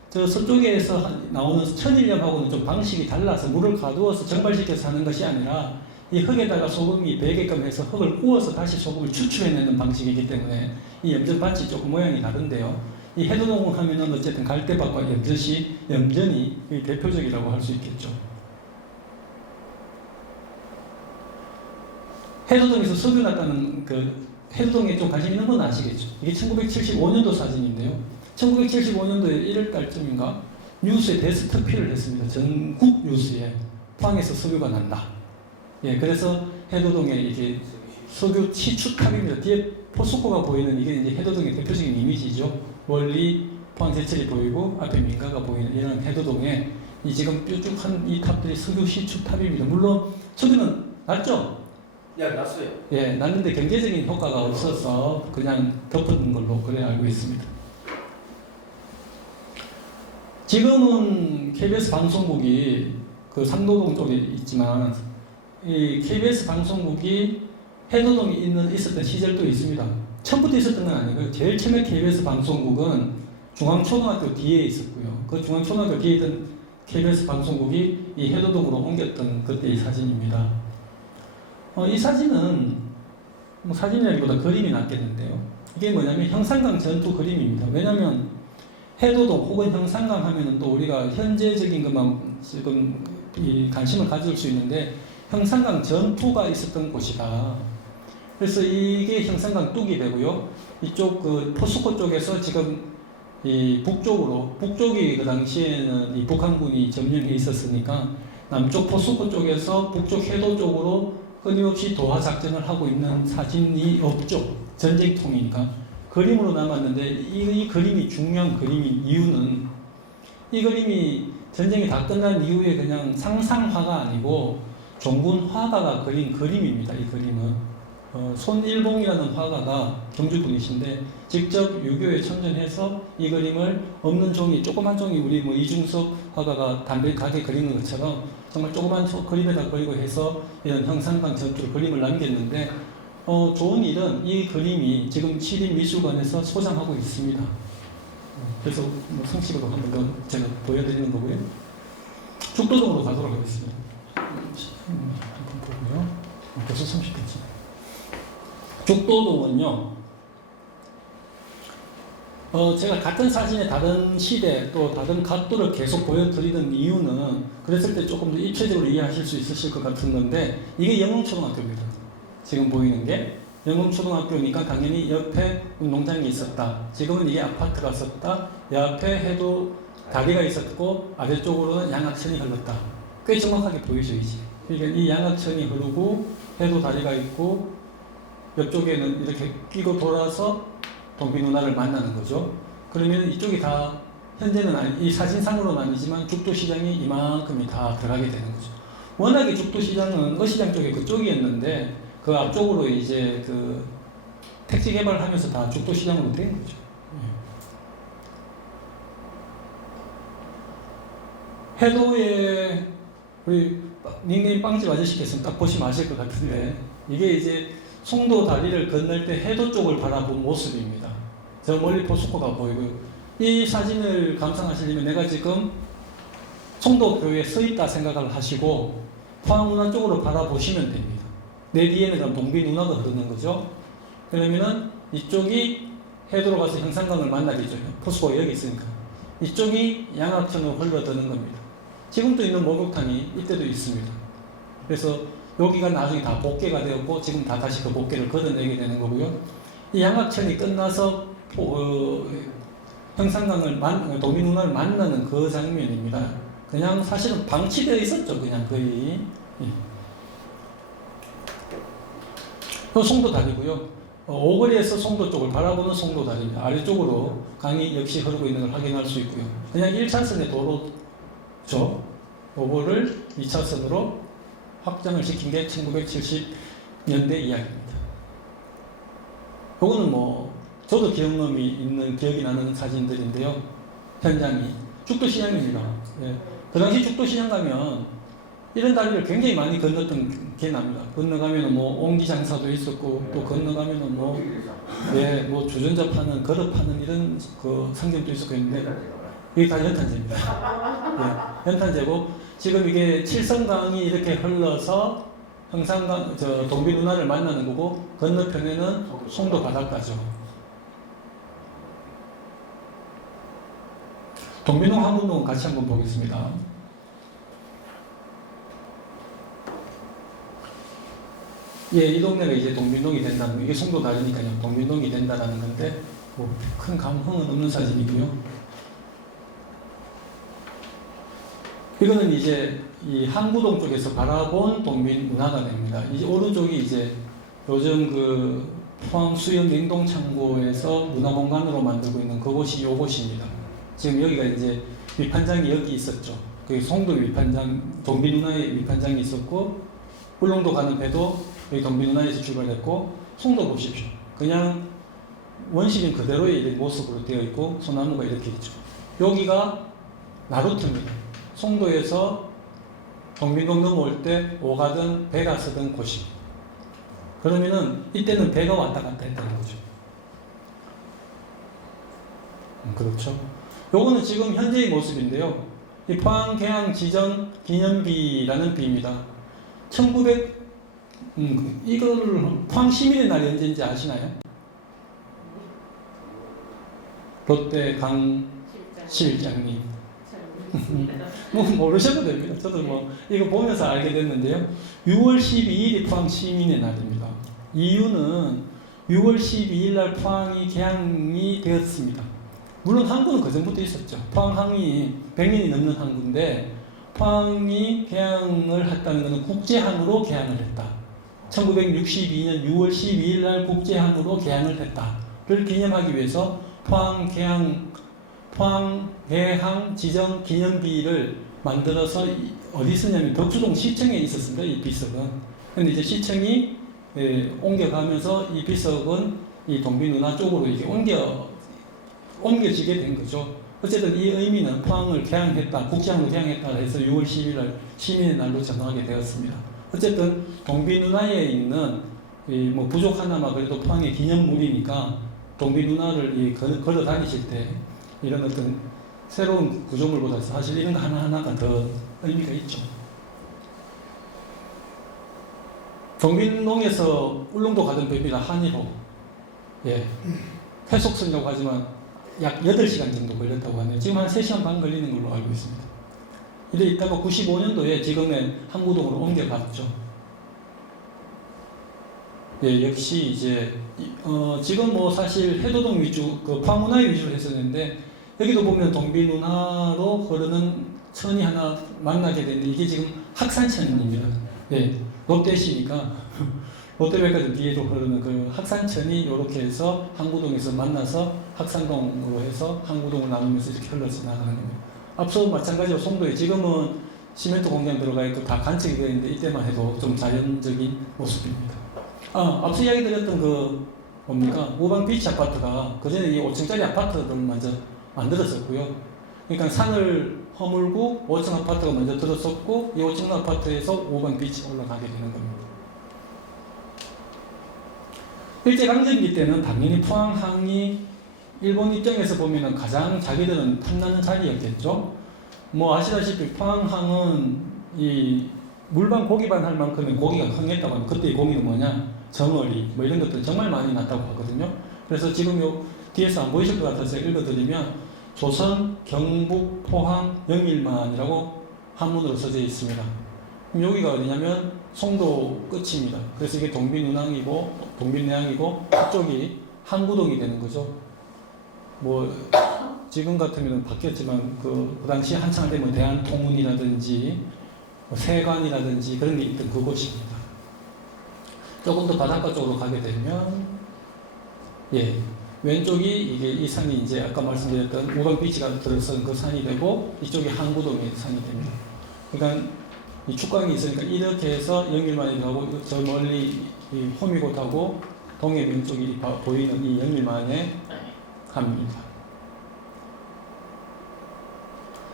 저 서쪽에서 나오는 천일염하고는 좀 방식이 달라서 물을 가두어서 정발시켜서 하는 것이 아니라 이 흙에다가 소금이 배게끔 해서 흙을 구워서 다시 소금을 추출해내는 방식이기 때문에 이 염전밭이 조금 모양이 다른데요. 이 해도동을 하면은 어쨌든 갈대밭과 염전이 대표적이라고 할 수 있겠죠. 해도동에서 석유 났다는 해도동에 좀 관심 있는 건 아시겠죠? 이게 1975년도 사진인데요. 1975년도에 1월달쯤인가 뉴스에 데스크피를 했습니다. 전국 뉴스에 포항에서 석유가 난다. 예, 그래서 해도동에 이게 석유 시추탑입니다. 뒤에 포스코가 보이는 이게 이제 해도동의 대표적인 이미지죠. 멀리 포항제철이 보이고 앞에 민가가 보이는 이런 해도동에 이 지금 뾰족한 이 탑들이 석유 시추탑입니다. 물론 석유는 낮죠? 네, 났어요. 예, 났는데 경제적인 효과가 없어서 그냥 덮은 걸로 그래 알고 있습니다. 지금은 KBS 방송국이 그 상도동 쪽에 있지만 이 KBS 방송국이 해도동에 있었던 시절도 있습니다. 처음부터 있었던 건 아니고요. 제일 처음에 KBS 방송국은 중앙초등학교 뒤에 있었고요. 그 중앙초등학교 뒤에 있던 KBS 방송국이 이 해도동으로 옮겼던 그때의 사진입니다. 이 사진은 사진이라기보다 그림이 낫겠는데요. 이게 뭐냐면 형산강 전투 그림입니다. 왜냐하면 해도동 혹은 형산강 하면은 또 우리가 현재적인 것만 지금 이 관심을 가질 수 있는데 형산강 전투가 있었던 곳이다. 그래서 이게 형산강 뚝이 되고요. 이쪽 그 포스코 쪽에서 지금 이 북쪽이 그 당시에는 이 북한군이 점령해 있었으니까 남쪽 포스코 쪽에서 북쪽 해도 쪽으로 끊임없이 도하 작전을 하고 있는 사진이 없죠. 전쟁통이니까. 그림으로 남았는데 이 그림이 중요한 그림인 이유는 이 그림이 전쟁이 다 끝난 이후에 그냥 상상화가 아니고 종군 화가가 그린 그림입니다. 이 그림은 손일봉이라는 화가가 경주분이신데 직접 유교에 참전해서 이 그림을 없는 종이, 조그만 종이 우리 뭐 이중섭 화가가 담배 가게 그리는 것처럼 정말 조그만 그림에다 그리고 해서 이런 형상강 전투로 그림을 남겼는데 좋은 일은 이 그림이 지금 시립미술관에서 소장하고 있습니다. 그래서 뭐 상식으로 한번 더 제가 보여드리는 거고요. 죽도동으로 가도록 하겠습니다. 한번 보고요. 벌써 30분째. 죽도동은요, 제가 같은 사진에 다른 시대 또 다른 각도를 계속 보여드리는 이유는 그랬을 때 조금 더 입체적으로 이해하실 수 있으실 것 같은 건데, 이게 영흥초등학교입니다. 지금 보이는 게 영흥초등학교니까 당연히 옆에 운동장이 있었다. 지금은 이게 아파트가 있었다. 옆에 해도 다리가 있었고 아래쪽으로는 양악천이 흘렀다. 꽤 정확하게 보이죠, 이제. 그러니까 이 양악천이 흐르고 해도 다리가 있고 옆쪽에는 이렇게 끼고 돌아서 동비 누나를 만나는 거죠. 그러면 이쪽이 다 현재는 이 사진상으로는 아니지만 죽도시장이 이만큼이 다 들어가게 되는 거죠. 워낙에 죽도시장은 어시장 쪽에 그쪽이었는데 그 앞쪽으로 이제 그 택지 개발하면서 다 죽도시장으로 된 거죠. 해도에 우리 닉네임 빵집 아저씨께서는 딱 보시면 아실 것 같은데 이게 이제 송도 다리를 건널 때 해도 쪽을 바라본 모습입니다. 저 멀리 포스코가 보이고요. 이 사진을 감상하시려면 내가 지금 송도교에 서 있다 생각을 하시고 포항문화 쪽으로 바라보시면 됩니다. 내 뒤에는 그럼 동비 누나가 흐르는 거죠. 그러면은 이쪽이 해도로 가서 형산강을 만나겠죠. 포스코가 여기 있으니까. 이쪽이 양악천으로 흘러드는 겁니다. 지금도 있는 목욕탕이 이때도 있습니다. 그래서 여기가 나중에 다 복개가 되었고 지금 다 다시 그 복개를 걷어내게 되는 거고요. 이 양악천이 끝나서 형산강을 동비 누나를 만나는 그 장면입니다. 그냥 사실은 방치되어 있었죠. 그냥 거의. 송도 다리고요. 오거리에서 송도 쪽을 바라보는 송도 다리입니다. 아래쪽으로 강이 역시 흐르고 있는 걸 확인할 수 있고요. 그냥 1차선의 도로죠. 요거를 2차선으로 확장을 시킨 게 1970년대 이야기입니다. 요거는 뭐 저도 기억이 나는 사진들인데요. 현장이 죽도시장입니다. 예. 그 당시 죽도시장 가면 이런 다리를 굉장히 많이 건넜던 게 납니다. 건너가면 뭐 옹기장사도 있었고 또 건너가면 뭐 주전자 파는 거릇 파는 이런 그 상점도 있었고 했는데 이게 다 연탄재입니다. 예. 연탄재고 지금 이게 칠성강이 이렇게 흘러서 형산강 동비 누나를 만나는 거고 건너편에는 송도 바닷가죠. 동비농 한문동 같이 한번 보겠습니다. 예, 이 동네가 이제 동비농이 된다는, 이게 송도 다리니까요. 동비농이 된다라는 건데, 뭐 큰 감흥은 없는 사진이고요. 이거는 이제 이 항구동 쪽에서 바라본 동비 문화가 됩니다. 이제 오른쪽이 이제 요즘 그 포항 수영 냉동 창고에서 문화공간으로 만들고 있는 그곳이 요곳입니다. 지금 여기가 이제 위판장이 여기 있었죠. 그 송도 위판장, 동비 누나의 위판장이 있었고, 울릉도 가는 배도 여기 동비 누나에서 출발했고, 송도 보십시오. 그냥 원시림 그대로의 모습으로 되어 있고, 소나무가 이렇게 있죠. 여기가 나루트입니다. 송도에서 동비동 넘어올 때 오가든 배가 서던 곳입니다. 그러면은 이때는 배가 왔다 갔다 했다는 거죠. 그렇죠. 요거는 지금 현재의 모습인데요. 이 포항 개항 지정 기념비라는 비입니다. 1900 이걸 포항 시민의 날이 언제인지 아시나요? 롯데 강 실장님. 뭐 모르셔도 됩니다. 저도 뭐 이거 보면서 알게 됐는데요. 6월 12일이 포항 시민의 날입니다. 이유는 6월 12일 날 포항이 개항이 되었습니다. 물론 항구는 그 전부터 있었죠. 포항항이 100년이 넘는 항구인데 포항이 개항을 했다는 것은 국제항으로 개항을 했다. 1962년 6월 12일 날 국제항으로 개항을 했다를 기념하기 위해서 포항 개항 지정 기념비를 만들어서 어디 있었냐면 덕수동 시청에 있었습니다. 이 비석은. 근데 이제 시청이 옮겨가면서 이 비석은 이 동비누나 쪽으로 이게 옮겨지게 된 거죠. 어쨌든 이 의미는 포항을 개항했다, 국제항으로 개항했다 해서 6월 10일 날 시민의 날로 정하게 되었습니다. 어쨌든 동비누나에 있는 뭐 부족 하나만 그래도 포항의 기념물이니까 동비누나를 걸어 다니실 때 이런 어떤 새로운 구조물보다 사실 이런 거 하나하나가 더 의미가 있죠. 동빈동에서 울릉도 가던 배입니다. 한일호. 예. 해속 쓰려고 하지만 약 8시간 정도 걸렸다고 하네요. 지금 한 3시간 반 걸리는 걸로 알고 있습니다. 이래 있다가 95년도에 지금의 항구동으로 옮겨갔죠. 예, 역시 이제 지금 뭐 사실 해도동 위주, 포항운하의 위주로 했었는데 여기도 보면 동비누나로 흐르는 천이 하나 만나게 되는데 이게 지금 학산천입니다. 예, 롯데시니까 롯데백화점 뒤에도 흐르는 그 학산천이 이렇게 해서 항구동에서 만나서 학산동으로 해서 항구동을 나누면서 이렇게 흘러서 나가는 겁니다. 앞서 마찬가지로 송도에 지금은 시멘트 공장 들어가 있고 다 간척이 되어 있는데 이때만 해도 좀 자연적인 모습입니다. 앞서 이야기 드렸던 그 뭡니까? 우방비치 아파트가 그전에 이 5층짜리 아파트를 먼저 만들었었고요. 그러니까 산을 허물고 5층 아파트가 먼저 들어섰고 이 5층 아파트에서 우방비치 올라가게 되는 겁니다. 일제강점기 때는 당연히 포항항이 일본 입장에서 보면은 가장 자기들은 탐나는 자리였겠죠. 뭐 아시다시피 포항항은 이 물반 고기반 할 만큼의 고기가 흥했다고 하면 그때 이 고기는 뭐냐? 정어리 뭐 이런 것들 정말 많이 났다고 하거든요. 그래서 지금 요 뒤에서 안 보이실 것 같아서 읽어드리면 조선, 경북, 포항, 영일만이라고 한문으로 써져 있습니다. 그럼 여기가 어디냐면 송도 끝입니다. 그래서 이게 동빈운항이고 동빈내항이고 이쪽이 항구동이 되는 거죠. 뭐 지금 같으면 바뀌었지만 그 당시 한창 되면 대한통운이라든지 세관이라든지 그런 게 있던 그곳입니다. 조금 더 바닷가 쪽으로 가게 되면 예 왼쪽이 이게 이 산이 이제 아까 말씀드렸던 우방비치가 들어선 그 산이 되고 이쪽이 항구동의 산이 됩니다. 그러니까 이 축강이 있으니까 이렇게 해서 영일만이 가고 저 멀리 이 호미곶하고 동해 왼쪽이 보이는 이 영일만에 갑니다.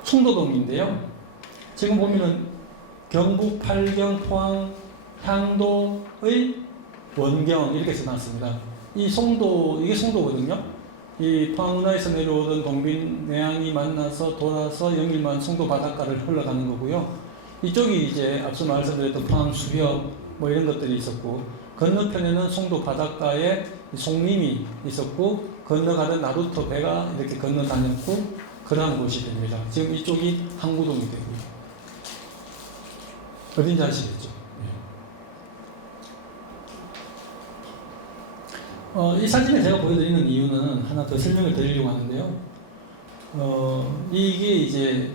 송도동인데요. 지금 보면은 경북, 팔경, 포항, 향도의 원경 이렇게 써놨습니다. 이 송도, 이게 송도거든요. 이 포항운하에서 내려오던 동빈내항이 만나서 돌아서 영일만 송도 바닷가를 흘러가는 거고요. 이쪽이 이제 앞서 말씀드렸던 포항 수협 뭐 이런 것들이 있었고 건너편에는 송도 바닷가에 송림이 있었고 건너가던 나루터 배가 이렇게 건너 다녔고 그러한 곳이 됩니다. 지금 이쪽이 항구동이 되고요. 어딘지 아시겠죠? 이 사진을 제가 보여드리는 이유는 하나 더 설명을 드리려고 하는데요. 이게 이제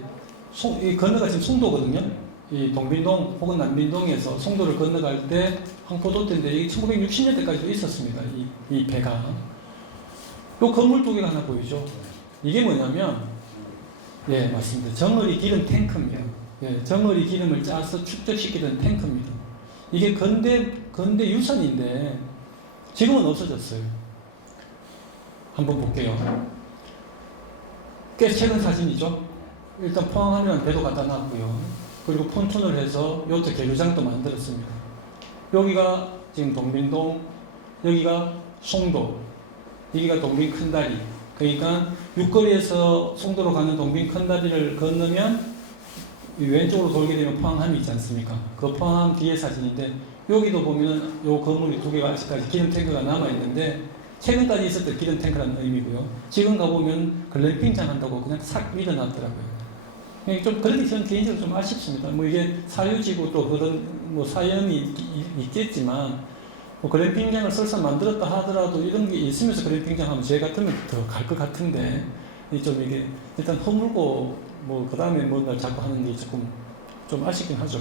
건너가 지금 송도거든요. 이 동빈동 혹은 남빈동에서 송도를 건너갈 때 황포도 때인데 이게 1960년대까지도 있었습니다. 이 배가. 요 건물 두 개가 하나 보이죠? 이게 뭐냐면 예 맞습니다. 정어리 기름 탱크입니다. 예, 정어리 기름을 짜서 축적시키던 탱크입니다. 이게 근대 유산인데 지금은 없어졌어요. 한번 볼게요. 꽤 최근 사진이죠. 일단 포항하면 배도 갖다 놨고요. 그리고 폰톤을 해서 요트 계류장도 만들었습니다. 여기가 지금 동빈동, 여기가 송도, 여기가 동빈 큰다리. 그러니까 육거리에서 송도로 가는 동빈 큰다리를 건너면 왼쪽으로 돌게 되면 포항함이 있지 않습니까? 그 포항함 뒤에 사진인데 여기도 보면 요 건물이 두 개가 아직까지 기름 탱크가 남아있는데 최근까지 있었던 기름 탱크라는 의미고요. 지금 가보면 글램핑장 한다고 그냥 싹 밀어놨더라고요. 좀 그런데 저는 개인적으로 좀 아쉽습니다. 뭐 이게 사유지고 또 그런 뭐 사연이 있겠지만 뭐 글램핑장을 설사 만들었다 하더라도 이런 게 있으면서 글램핑장 하면 제 같으면 더 갈 것 같은데 좀 이게 일단 허물고 뭐 그 다음에 뭔가 자꾸 하는 게 조금 좀 아쉽긴 하죠.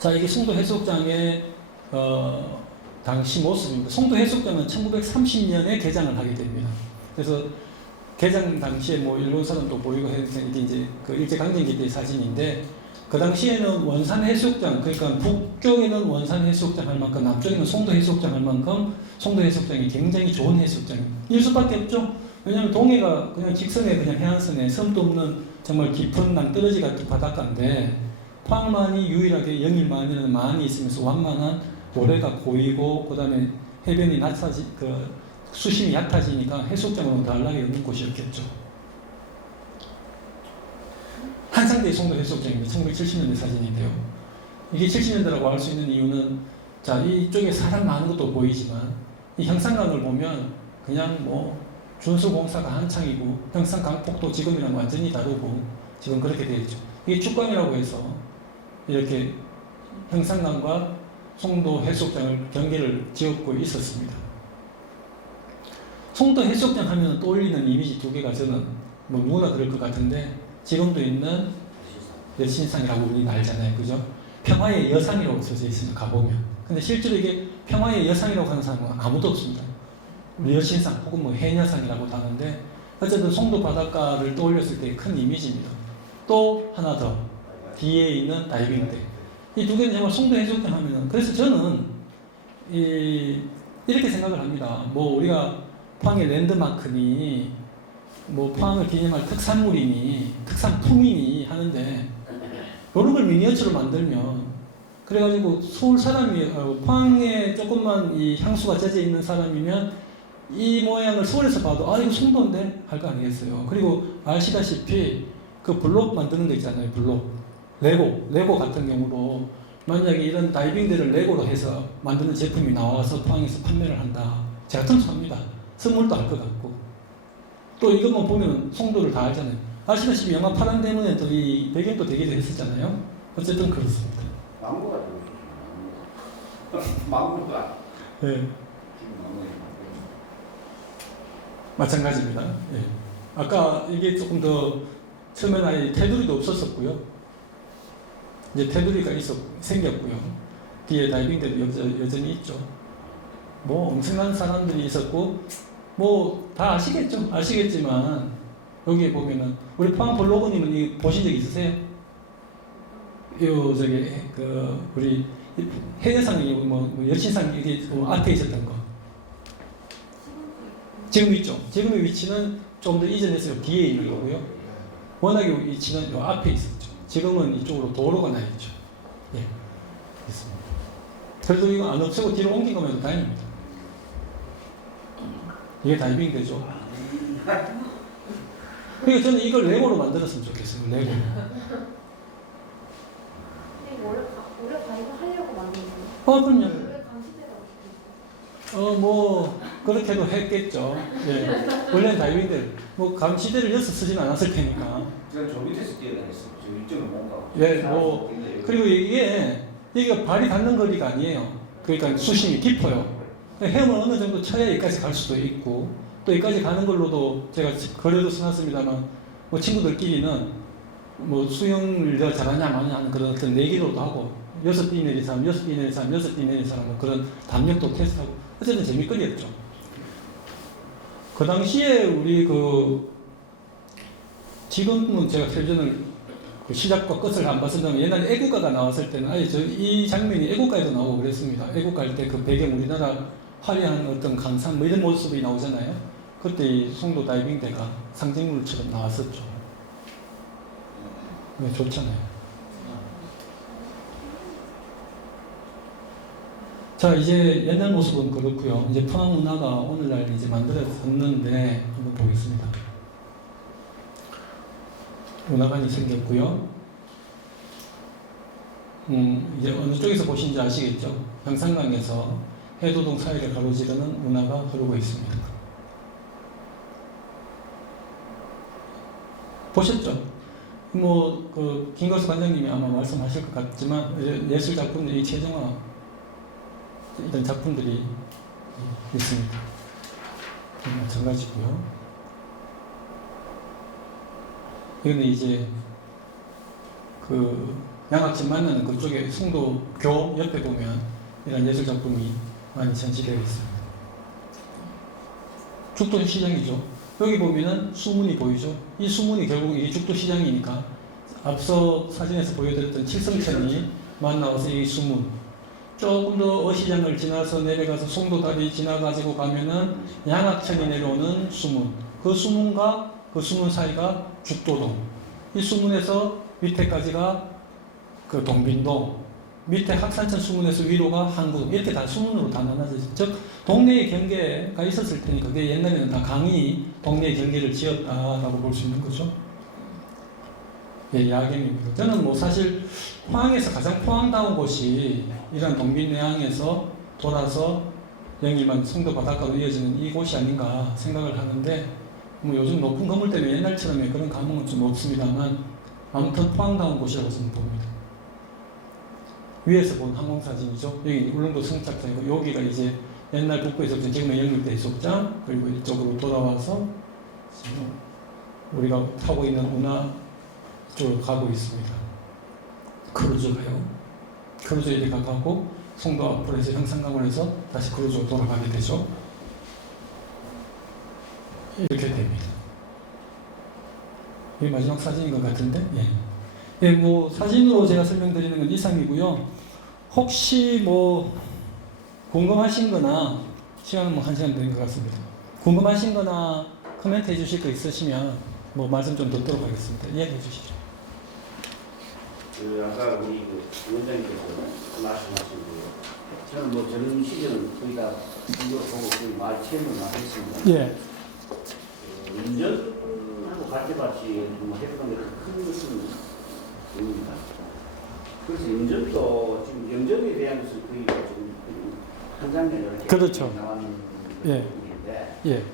자 이게 송도 해수욕장의 당시 모습입니다. 송도 해수욕장은 1930년에 개장을 하게 됩니다. 그래서 개장 당시에 뭐 일본 사람도 보이고 해서 이게 이제 그 일제강점기 때 사진인데 그 당시에는 원산 해수욕장 그러니까 북쪽에는 원산 해수욕장 할 만큼 남쪽에는 송도 해수욕장 할 만큼 송도 해수욕장이 굉장히 좋은 해수욕장입니다. 일 수밖에 없죠. 왜냐하면 동해가 그냥 직선에 그냥 해안선에 섬도 없는 정말 깊은 낭떠러지 같은 바닷가인데 포항만이 유일하게 영일만에는 많이 있으면서 완만한 모래가 고이고 그다음에 해변이 낮아지 그 수심이 얕아지니까 해수욕장으로는 달라게 없는 곳이었겠죠. 한상대의 송도 해수욕장입니다. 1970년대 사진인데요. 이게 70년대라고 할 수 있는 이유는 자 이쪽에 사람 많은 것도 보이지만 이 형산강을 보면 그냥 뭐 준수공사가 한창이고 형산 강폭도 지금이랑 완전히 다르고 지금 그렇게 되어 있죠. 이게 축강이라고 해서 이렇게 형산강과 송도 해수욕장을 경계를 지었고 있었습니다. 송도 해수욕장 하면 떠올리는 이미지 두 개가 저는 뭐 누구나 그럴 것 같은데 지금도 있는 여신상이라고 우리는 알잖아요. 그죠? 평화의 여상이라고 써져 있습니다. 가보면. 근데 실제로 이게 평화의 여상이라고 하는 사람은 아무도 없습니다. 여신상 혹은 뭐 해녀상이라고 하는데 어쨌든 송도 바닷가를 떠올렸을 때 큰 이미지입니다. 또 하나 더 뒤에 있는 다이빙대 이 두 개는 정말 송도 해수욕장 하면은 그래서 저는 이렇게 생각을 합니다. 뭐 우리가 포항의 랜드마크니 뭐 포항을 기념할 특산물이니 특산품이니 하는데 이런 걸 미니어처로 만들면 그래가지고 서울 사람이 포항에 조금만 이 향수가 젖어 있는 사람이면 이 모양을 서울에서 봐도 아 이거 송도인데 할 거 아니겠어요. 그리고 아시다시피 그 블록 만드는 거 있잖아요. 블록 레고 같은 경우로 만약에 이런 다이빙대를 레고로 해서 만드는 제품이 나와서 포항에서 판매를 한다. 제 같으면 삽니다. 선물도 할 것 같고 또 이것만 보면 송도를 다 알잖아요. 아시다시피 영화 파란대문에도 이 배경도 되기도 했었잖아요. 어쨌든 그렇습니다. 망고가 망고가 네. 마찬가지입니다. 예. 아까 이게 조금 더 처음에는 아예 테두리도 없었었고요. 이제 테두리가 생겼고요. 뒤에 다이빙대도 여전히 있죠. 뭐 엄청난 사람들이 있었고 뭐 다 아시겠지만 여기에 보면은 우리 포항 블로거님은 이 보신 적 있으세요? 요 저기 그 우리 해녀상이 뭐 여신상 이게 앞에 있었던 거. 지금 있죠. 지금의 위치는 좀 더 이전에서 뒤에 있는 거고요. 워낙에 위치는 요 앞에 있었죠. 지금은 이쪽으로 도로가 나 있죠. 예, 있습니다. 그래도 이거 안 없애고 뒤로 옮긴 거면 다행입니다. 이게 다이빙 되죠. 그러니까 저는 이걸 레고로 만들었으면 좋겠어요. 레고. 근데 올해 가이드 하려고 만든 거예요? 그럼요. 왜 감시대가 뭐 그렇게도 했겠죠. 예. 원래는 다이빙들 뭐 감시대를 여서 쓰진 않았을 테니까. 그냥 저 밑에서 뛰어다녔어. 저 위쪽은 뭔가. 예, 뭐 그리고 이게 여기가 발이 닿는 거리가 아니에요. 그러니까 수심이 깊어요. 헤엄을 어느 정도 쳐야 여기까지 갈 수도 있고 또 여기까지 가는 걸로도 제가 거리도 써놨습니다만 뭐 친구들끼리는 뭐 수영을 더 잘하냐 마냐 하는 그런 어떤 내기로도 하고 6비 내린 사람, 6비 내린 사람, 6비 내린 사람 뭐 그런 담력도 테스트하고 어쨌든 재미거리였죠. 그 당시에 우리 지금은 제가 텔레비전을 시작과 끝을 안 봤었는데 옛날에 애국가가 나왔을 때는 아예 이 장면이 애국가에도 나오고 그랬습니다. 애국가 할 때 그 배경 우리나라 화려한 어떤 강산 뭐 이런 모습이 나오잖아요. 그때 이 송도 다이빙대가 상징물처럼 나왔었죠. 네, 좋잖아요. 자, 이제 옛날 모습은 그렇고요. 이제 포항 문화가 오늘날 이제 만들어졌는데 한번 보겠습니다. 문화관이 생겼고요. 이제 어느 쪽에서 보신지 아시겠죠? 형산강에서 해도동 사이를 가로지르는 운하가 흐르고 있습니다. 보셨죠? 김가수 관장님이 아마 말씀하실 것 같지만 예술 작품들이 최정화 이런 작품들이 있습니다. 마찬가지고요. 이거는 이제 양아치 만나는 그쪽에 송도교 옆에 보면 이런 예술 작품이 많이 전시되어 있습니다. 죽돈시장이죠. 여기 보면은 수문이 보이죠. 이 수문이 결국 이 죽도 시장이니까 앞서 사진에서 보여드렸던 칠성천이 만나와서 이 수문. 조금 더 어시장을 지나서 내려가서 송도다리 지나가지고 가면은 양악천이 내려오는 수문. 그 수문과 그 수문 사이가 죽도동. 이 수문에서 밑에까지가 그 동빈동. 밑에 학산천 수문에서 위로가 항구. 이렇게 다 수문으로 다 나눠져 있어요. 즉 동네의 경계가 있었을 테니 그게 옛날에는 다 강이 동네의 경계를 지었다라고 볼 수 있는 거죠. 예, 야경입니다. 저는 뭐 사실 포항에서 가장 포항다운 곳이 이런 동빈내항에서 돌아서 영일만 송도 바닷가로 이어지는 이곳이 아닌가 생각을 하는데 뭐 요즘 높은 건물 때문에 옛날처럼 그런 감흥은 좀 없습니다만 아무튼 포항다운 곳이라고 저는 봅니다. 위에서 본 항공사진이죠. 여기 울릉도 승착장이고 여기가 이제 옛날 북부에서부터 지금의 영일대 해수욕장 그리고 이쪽으로 돌아와서 지금 우리가 타고 있는 운하 쪽으로 가고 있습니다. 크루즈가요. 크루즈 이렇게 가고 송도 앞으로 해서 형산강을 해서 다시 크루즈로 돌아가게 되죠. 이렇게 됩니다. 이게 마지막 사진인 것 같은데, 예. 예, 뭐 사진으로 제가 설명드리는 건 이상이고요. 혹시 뭐 궁금하신거나 시간은 뭐 1시간 된 것 같습니다. 궁금하신거나 코멘트 해주실 거 있으시면 뭐 말씀 좀 듣도록 하겠습니다. 이야기해 주시죠. 그 아까 우리 그 원장님께서 말씀하신 그 저는 뭐 저런 시절은 거의 다 이거 보고 거의 말 체험을 많이 했습니다. 예. 연전하고 갈대밭이 뭐 해수관에 큰 것은 보입니다. 그래서 연전도 지금 연전에 대한 것은 거의 지금 한 장면에 이렇게 그렇죠. 나오는 예. 부분인데 예.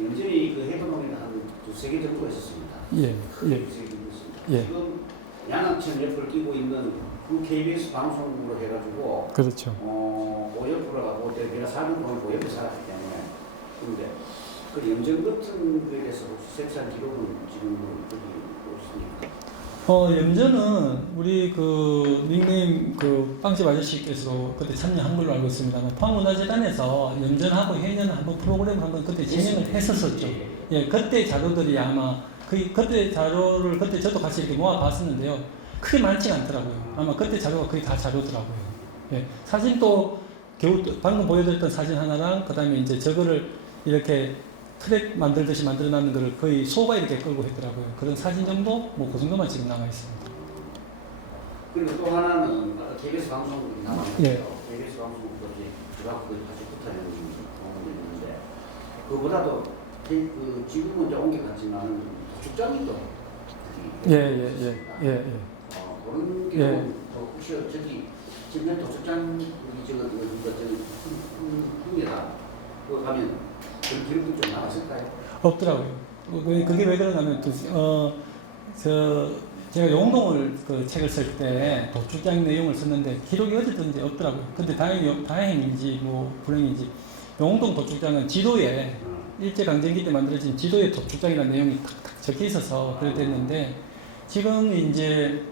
연전이 그 해수관에 한 두세 개 정도가 있었습니다. 예. 예. 두세 개 있었습니다. 예. 지금 양악천 옆을 끼고 있는 그 KBS 방송국으로 해가지고 그렇죠. 오옆으로 가고 내가 사는 동안 오옆에 살았기 때문에 그런데 그 연전 같은 거에 대해서 혹시 생산 기록은 지금 거기 없습니까? 염전은 우리 그 닉네임 그 빵집 아저씨께서 그때 참여한 걸로 알고 있습니다만 포항문화재단에서 염전하고 해년 한번 프로그램을 한번 그때 진행을 했었었죠. 예, 그때 자료들이 아마 그때 자료를 그때 저도 같이 이렇게 모아봤었는데요. 크게 많지 않더라고요. 아마 그때 자료가 거의 다 자료더라고요. 예, 사진도 겨우 방금 보여드렸던 사진 하나랑 그다음에 이제 저거를 이렇게 트랙 만들듯이 만들어놨는 거를 거의 소가 이렇게 끌고 했더라고요. 그런 사진 정도 뭐 그 정도만 지금 남아 있습니다. 그리고 또 하나는 아까 KBS 방송국이 나왔는데요. 예. KBS 방송국도 이제 주라고 같이 붙어있는 부분이 있는데 그보다도 그 지금은 이제 옮겨갔지만 도축장이 또 예. 그런 예. 경우 혹시 저기 지금 도축장 저기 흥미라 그거 가면 그런 기록도 좀 나왔을까요? 없더라고요. 그게 왜 그러냐면 제가 용동을 그 책을 쓸 때 도축장 내용을 썼는데 기록이 어디든지 없더라고요. 근데 다행인지 뭐 불행인지 용동 도축장은 지도에 일제강점기 때 만들어진 지도에 도축장이라는 내용이 탁탁 적혀 있어서 그랬는데 지금 이제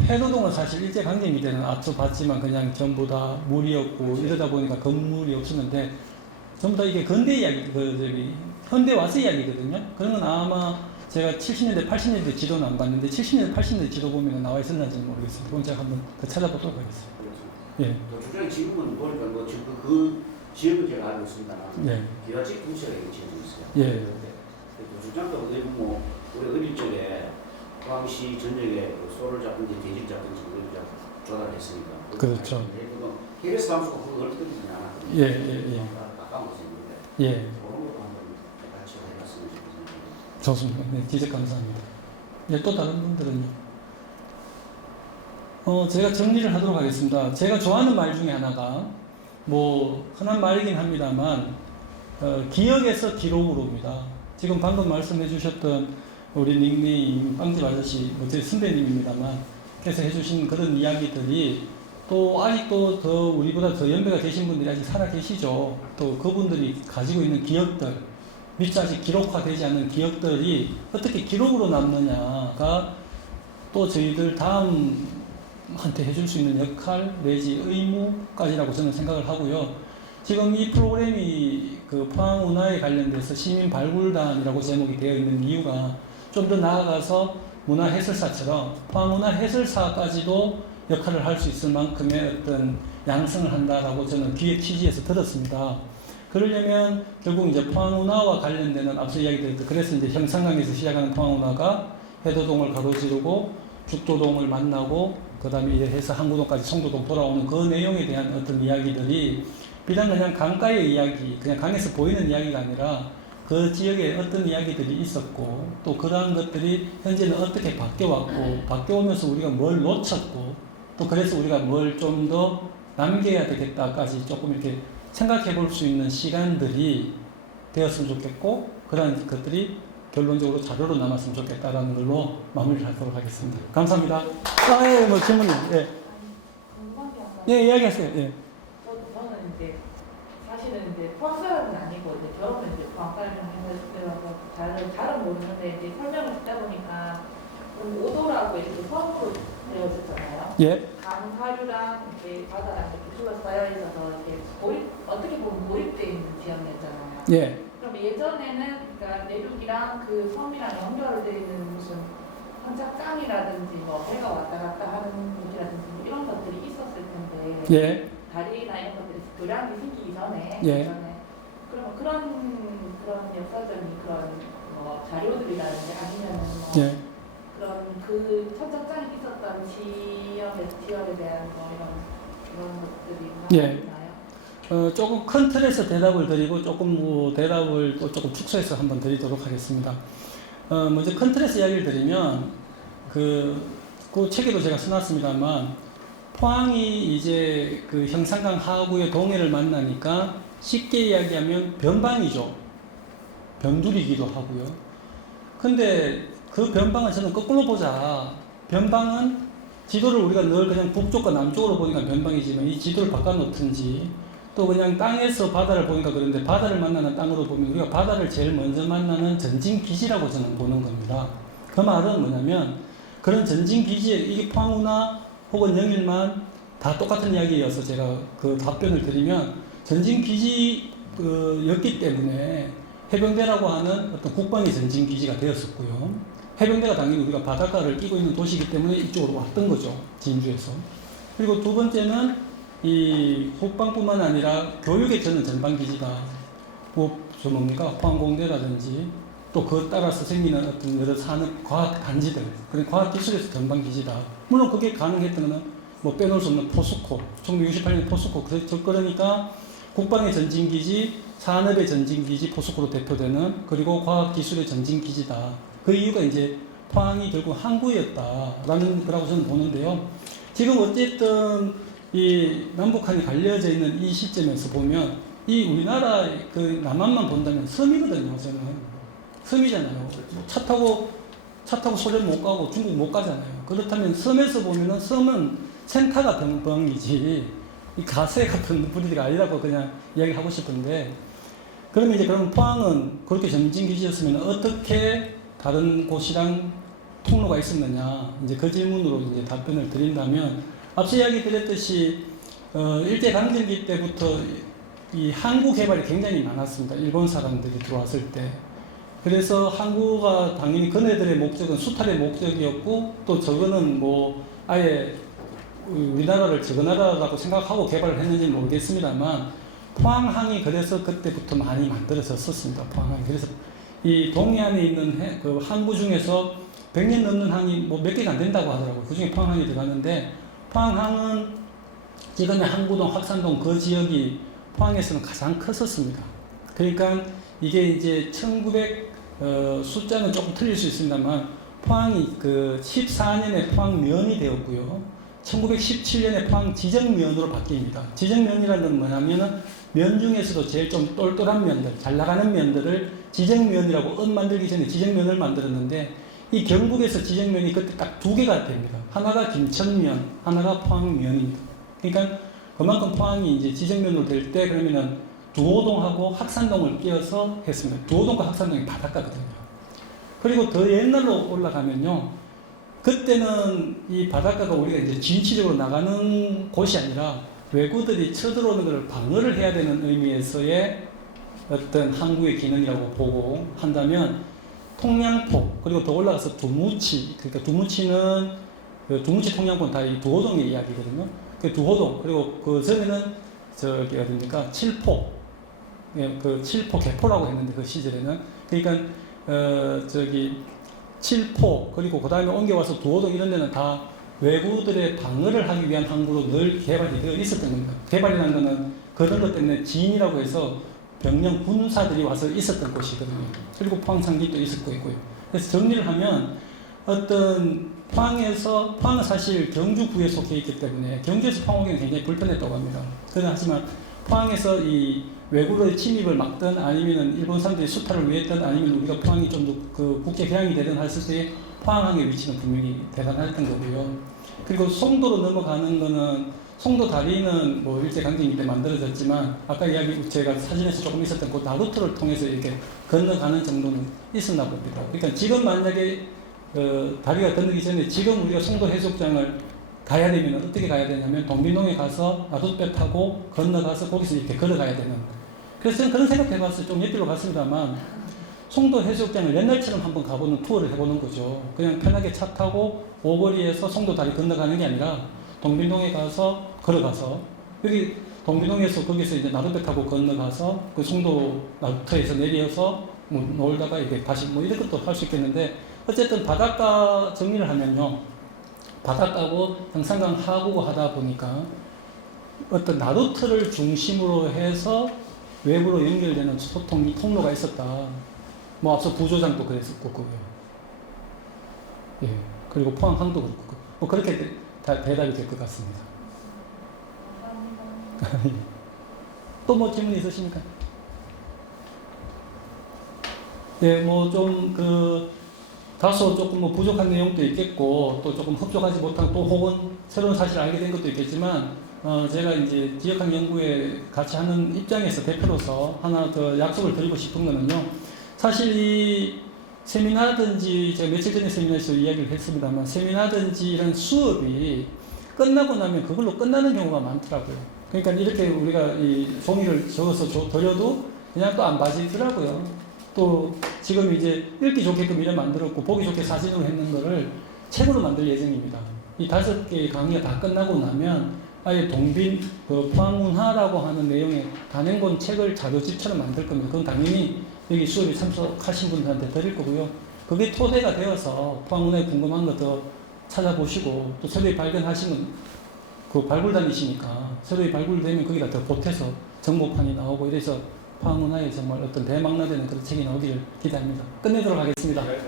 해로동은 사실 일제강점기 때는 앞서 봤지만 그냥 전부 다 물이었고 이러다 보니까 건물이 없었는데 전부 다 이게 근대 이야기, 현대 와서 이야기거든요. 그런 건 아마 제가 70년대, 80년대 지도는 안 봤는데 70년대, 80년대 지도 보면 나와 있었는지는 모르겠어요. 그건 제가 한번 더 찾아보도록 하겠습니다. 그렇죠. 예. 도축장이 지금은 보니까 뭐 지금 그 지역을 제가 알고 있습니다. 예. 기와집 부시가 이렇게 지어져 있어요. 예. 도축장도 어디 뭐 우리 어릴 적에 포항시 전역에 소를 잡든지 돼지를 잡든지 그걸 조달했으니까. 그렇죠. KBS 방송국 그거 얼핏 듣지 않았거든요. 예. 가까운 곳인데. 예. 그런 것도 한번 같이 해봤으면 좋겠습니다. 좋습니다. 네, 기적 감사합니다. 예, 또 다른 분들은요? 제가 정리를 하도록 하겠습니다. 제가 좋아하는 말 중에 하나가 뭐 흔한 말이긴 합니다만 기억에서 기록으로입니다. 지금 방금 말씀해 주셨던 우리 닉네임 빵집 아저씨 제 선배님입니다만 그래서 해주신 그런 이야기들이 또 아직도 더 우리보다 더 연배가 되신 분들이 아직 살아 계시죠. 또 그분들이 가지고 있는 기억들 미처 아직 기록화되지 않은 기억들이 어떻게 기록으로 남느냐가 또 저희들 다음한테 해줄 수 있는 역할 내지 의무까지라고 저는 생각을 하고요. 지금 이 프로그램이 그 포항 운하에 관련돼서 시민 발굴단이라고 제목이 되어 있는 이유가 좀 더 나아가서 문화 해설사처럼 포항 운하 해설사까지도 역할을 할 수 있을 만큼의 어떤 양성을 한다라고 저는 기획 취지에서 들었습니다. 그러려면 결국 이제 포항 운하와 관련되는 앞서 이야기드렸던 그래서 이제 형산강에서 시작하는 포항 운하가 해도동을 가로지르고 죽도동을 만나고 그 다음에 이제 해서 항구동까지 송도동 돌아오는 그 내용에 대한 어떤 이야기들이 비단 그냥 강가의 이야기, 그냥 강에서 보이는 이야기가 아니라 그 지역에 어떤 이야기들이 있었고 또 그러한 것들이 현재는 어떻게 바뀌어왔고 바뀌어오면서 우리가 뭘 놓쳤고 또 그래서 우리가 뭘 좀 더 남겨야 되겠다까지 조금 이렇게 생각해 볼 수 있는 시간들이 되었으면 좋겠고 그러한 것들이 결론적으로 자료로 남았으면 좋겠다라는 걸로 마무리를 하도록 하겠습니다. 감사합니다. 예, 뭐 질문이 예. 궁금한 게 아까 예, 이야기하세요. 예. 저는 이제 사실은 이제 포항 사람은 아니고 이제 결혼은 이제 포항 사람이라서 잘은 모르는데 이제 설명을 듣다 보니까 오도라고 이렇게 섬으로 되어졌잖아요. 예. 강하류랑 이렇게 바다랑 이렇게 둘러서 쌓여 있어서 이렇게 어떻게 보면 고립되어 있는 지역이었잖아요. 예. 그럼 예전에는 그러니까 내륙이랑 그 섬이랑 연결되어 있는 무슨 한자강이라든지 뭐 배가 왔다 갔다 하는 곳이라든지 뭐 이런 것들이 있었을 텐데 예. 다리나 이런 것들이 교량이 생기기 전에 예. 예전에 그러면 그런 역사적인 그런 뭐 자료들이라든지 아니면은 뭐 예. 그런 그 천적장이 있었던 지역에 대한 뭐 이런 것들이 예. 있나요? 조금 큰 틀에서 대답을 드리고 조금 뭐 대답을 또 조금 축소해서 한번 드리도록 하겠습니다. 먼저 큰 틀에서 이야기를 드리면 그 책에도 제가 써놨습니다만 포항이 이제 그 형산강 하구의 동해를 만나니까 쉽게 이야기하면 변방이죠. 변두리기도 하고요. 근데 그 변방은 저는 거꾸로 보자. 변방은 지도를 우리가 늘 그냥 북쪽과 남쪽으로 보니까 변방이지만 이 지도를 바꿔놓든지 또 그냥 땅에서 바다를 보니까 그런데 바다를 만나는 땅으로 보면 우리가 바다를 제일 먼저 만나는 전진기지라고 저는 보는 겁니다. 그 말은 뭐냐면 그런 전진기지에 이게 포항운하 혹은 영일만 다 똑같은 이야기여서 제가 그 답변을 드리면 전진기지였기 때문에 해병대라고 하는 어떤 국방의 전진기지가 되었었고요. 해병대가 당연히 우리가 바닷가를 끼고 있는 도시이기 때문에 이쪽으로 왔던 거죠. 진주에서. 그리고 두 번째는 이 국방뿐만 아니라 교육의 저는 전방기지다. 뭡니까? 포항공대라든지 또 그 따라서 생기는 어떤 여러 산업 과학 단지들, 그런 과학기술에서 전방기지다. 물론 그게 가능했던 것은 뭐 빼놓을 수 없는 포스코, 1968년 포스코. 그러니까 국방의 전진기지, 산업의 전진기지 포스코로 대표되는 그리고 과학기술의 전진기지다. 그 이유가 이제 포항이 결국 항구였다라는 거라고 저는 보는데요. 지금 어쨌든 이 남북한이 갈려져 있는 이 시점에서 보면 이 우리나라 그 남한만 본다면 섬이거든요. 저는 섬이잖아요. 차 타고 소련 못 가고 중국 못 가잖아요. 그렇다면 섬에서 보면은 섬은 센터가 병이지 이 가세 같은 분위기가 아니라고 그냥 이야기하고 싶은데 그러면 이제 그럼 포항은 그렇게 전진기지였으면 어떻게 다른 곳이랑 통로가 있었느냐 이제 그 질문으로 이제 답변을 드린다면 앞서 이야기 드렸듯이 일제강점기 때부터 이 항구 개발이 굉장히 많았습니다. 일본 사람들이 들어왔을 때. 그래서 항구가 당연히 그네들의 목적은 수탈의 목적이었고 또 저거는 뭐 아예 우리나라를 저거나라라고 생각하고 개발을 했는지는 모르겠습니다만 포항항이 그래서 그때부터 많이 만들어졌었습니다. 포항항이. 그래서 이 동해안에 있는 그 항구 중에서 100년 넘는 항이 뭐 몇 개가 안 된다고 하더라고요. 그 중에 포항항이 들어가는데 포항항은 지금의 항구동, 확산동 그 지역이 포항에서는 가장 컸었습니다. 그러니까 이게 이제 숫자는 조금 틀릴 수 있습니다만 포항이 그 14년에 포항면이 되었고요. 1917년에 포항 지정면으로 바뀝니다. 지정면이라는 건 뭐냐면은 면 중에서도 제일 좀 똘똘한 면들, 잘 나가는 면들을 지정면이라고 만들기 전에 지정면을 만들었는데 이 경북에서 지정면이 그때 딱 두 개가 됩니다. 하나가 김천면, 하나가 포항면입니다. 그러니까 그만큼 포항이 이제 지정면으로 될 때 그러면은 두호동하고 학산동을 끼워서 했습니다. 두호동과 학산동이 바닷가거든요. 그리고 더 옛날로 올라가면요. 그때는 이 바닷가가 우리가 이제 진취적으로 나가는 곳이 아니라 외구들이 쳐들어오는 것을 방어를 해야 되는 의미에서의 어떤 항구의 기능이라고 보고 한다면 통량포 그리고 더 올라가서 두무치 그러니까 두무치는 그 두무치 통량포는 다 이 두호동의 이야기거든요. 그 두호동 그리고 그 전에는 저기 어딥니까 칠포 그 칠포 개포라고 했는데 그 시절에는 그러니까 저기 칠포 그리고 그 다음에 옮겨와서 두호동 이런 데는 다 외구들의 방어를 하기 위한 항구로 늘 개발이 되어 있었던 겁니다. 개발이라는 것은 그런 것 때문에 지인이라고 해서 병영 군사들이 와서 있었던 곳이거든요. 그리고 포항 상기도 있을 거고요. 그래서 정리를 하면 어떤 포항은 사실 경주구에 속해 있기 때문에 경주에서 포항 오기는 굉장히 불편했다고 합니다. 하지만 포항에서 이 외구의 침입을 막든 아니면 일본 사람들이 수탈을 위했든 아니면 우리가 포항이 좀 더 그 국제 개항이 되든 했을 때 포항항의 위치는 분명히 대단했던 거고요. 그리고 송도로 넘어가는 거는 송도 다리는 뭐 일제강점기 때 만들어졌지만 아까 이야기 제가 사진에서 조금 있었던 그 나루터를 통해서 이렇게 건너가는 정도는 있었나 봅니다. 그러니까 지금 만약에 다리가 건너기 전에 지금 우리가 송도 해수욕장을 가야 되면 어떻게 가야 되냐면 동빈동에 가서 나룻배 타고 건너가서 거기서 이렇게 걸어가야 되는. 그래서 저는 그런 생각 해봤어요. 좀 옆으로 갔습니다만 송도 해수욕장을 옛날처럼 한번 가보는 투어를 해보는 거죠. 그냥 편하게 차 타고 오거리에서 송도 다리 건너가는 게 아니라 동빈동에 가서 걸어가서 여기 동빈동에서 거기서 이제 나룻배 타고 건너가서 그 송도 나루터에서 내려서 뭐 놀다가 이게 다시 뭐 이런 것도 할 수 있겠는데 어쨌든 바닷가 정리를 하면요. 바닷가고 형산강 하구고 하다 보니까 어떤 나루터를 중심으로 해서 외부로 연결되는 소통 통로가 있었다. 뭐 앞서 부조장도 그랬었고 그거요. 예. 그리고 포항항도 그렇고 뭐 그렇게 대답이 될 것 같습니다. 또 뭐 질문 있으십니까? 네, 뭐 좀 다소 조금 뭐 부족한 내용도 있겠고 또 조금 흡족하지 못한 또 혹은 새로운 사실을 알게 된 것도 있겠지만 제가 이제 지역학 연구에 같이 하는 입장에서 대표로서 하나 더 약속을 드리고 싶은 거는요. 사실 이 세미나든지 제가 며칠 전에 세미나에서 이야기를 했습니다만 세미나든지 이런 수업이 끝나고 나면 그걸로 끝나는 경우가 많더라고요. 그러니까 이렇게 우리가 이 종이를 적어서 드려도 그냥 또 안 봐지더라고요. 또 지금 이제 읽기 좋게끔 이래 만들었고 보기 좋게 사진으로 했는 거를 책으로 만들 예정입니다. 이 5개의 강의가 다 끝나고 나면 아예 동빈 포항문화라고 하는 내용의 단행본 책을 자료집처럼 만들 겁니다. 그건 당연히 여기 수업에 참석하신 분들한테 드릴 거고요. 그게 토대가 되어서 포항문화에 궁금한 거 더 찾아보시고 또 서류에 발견하시면 그 발굴단이시니까 서류에 발굴되면 거기다 더 보태서 정보판이 나오고 이래서 포항문화에 정말 어떤 대망라되는 그런 책이 나오기를 기대합니다. 끝내도록 하겠습니다. 네.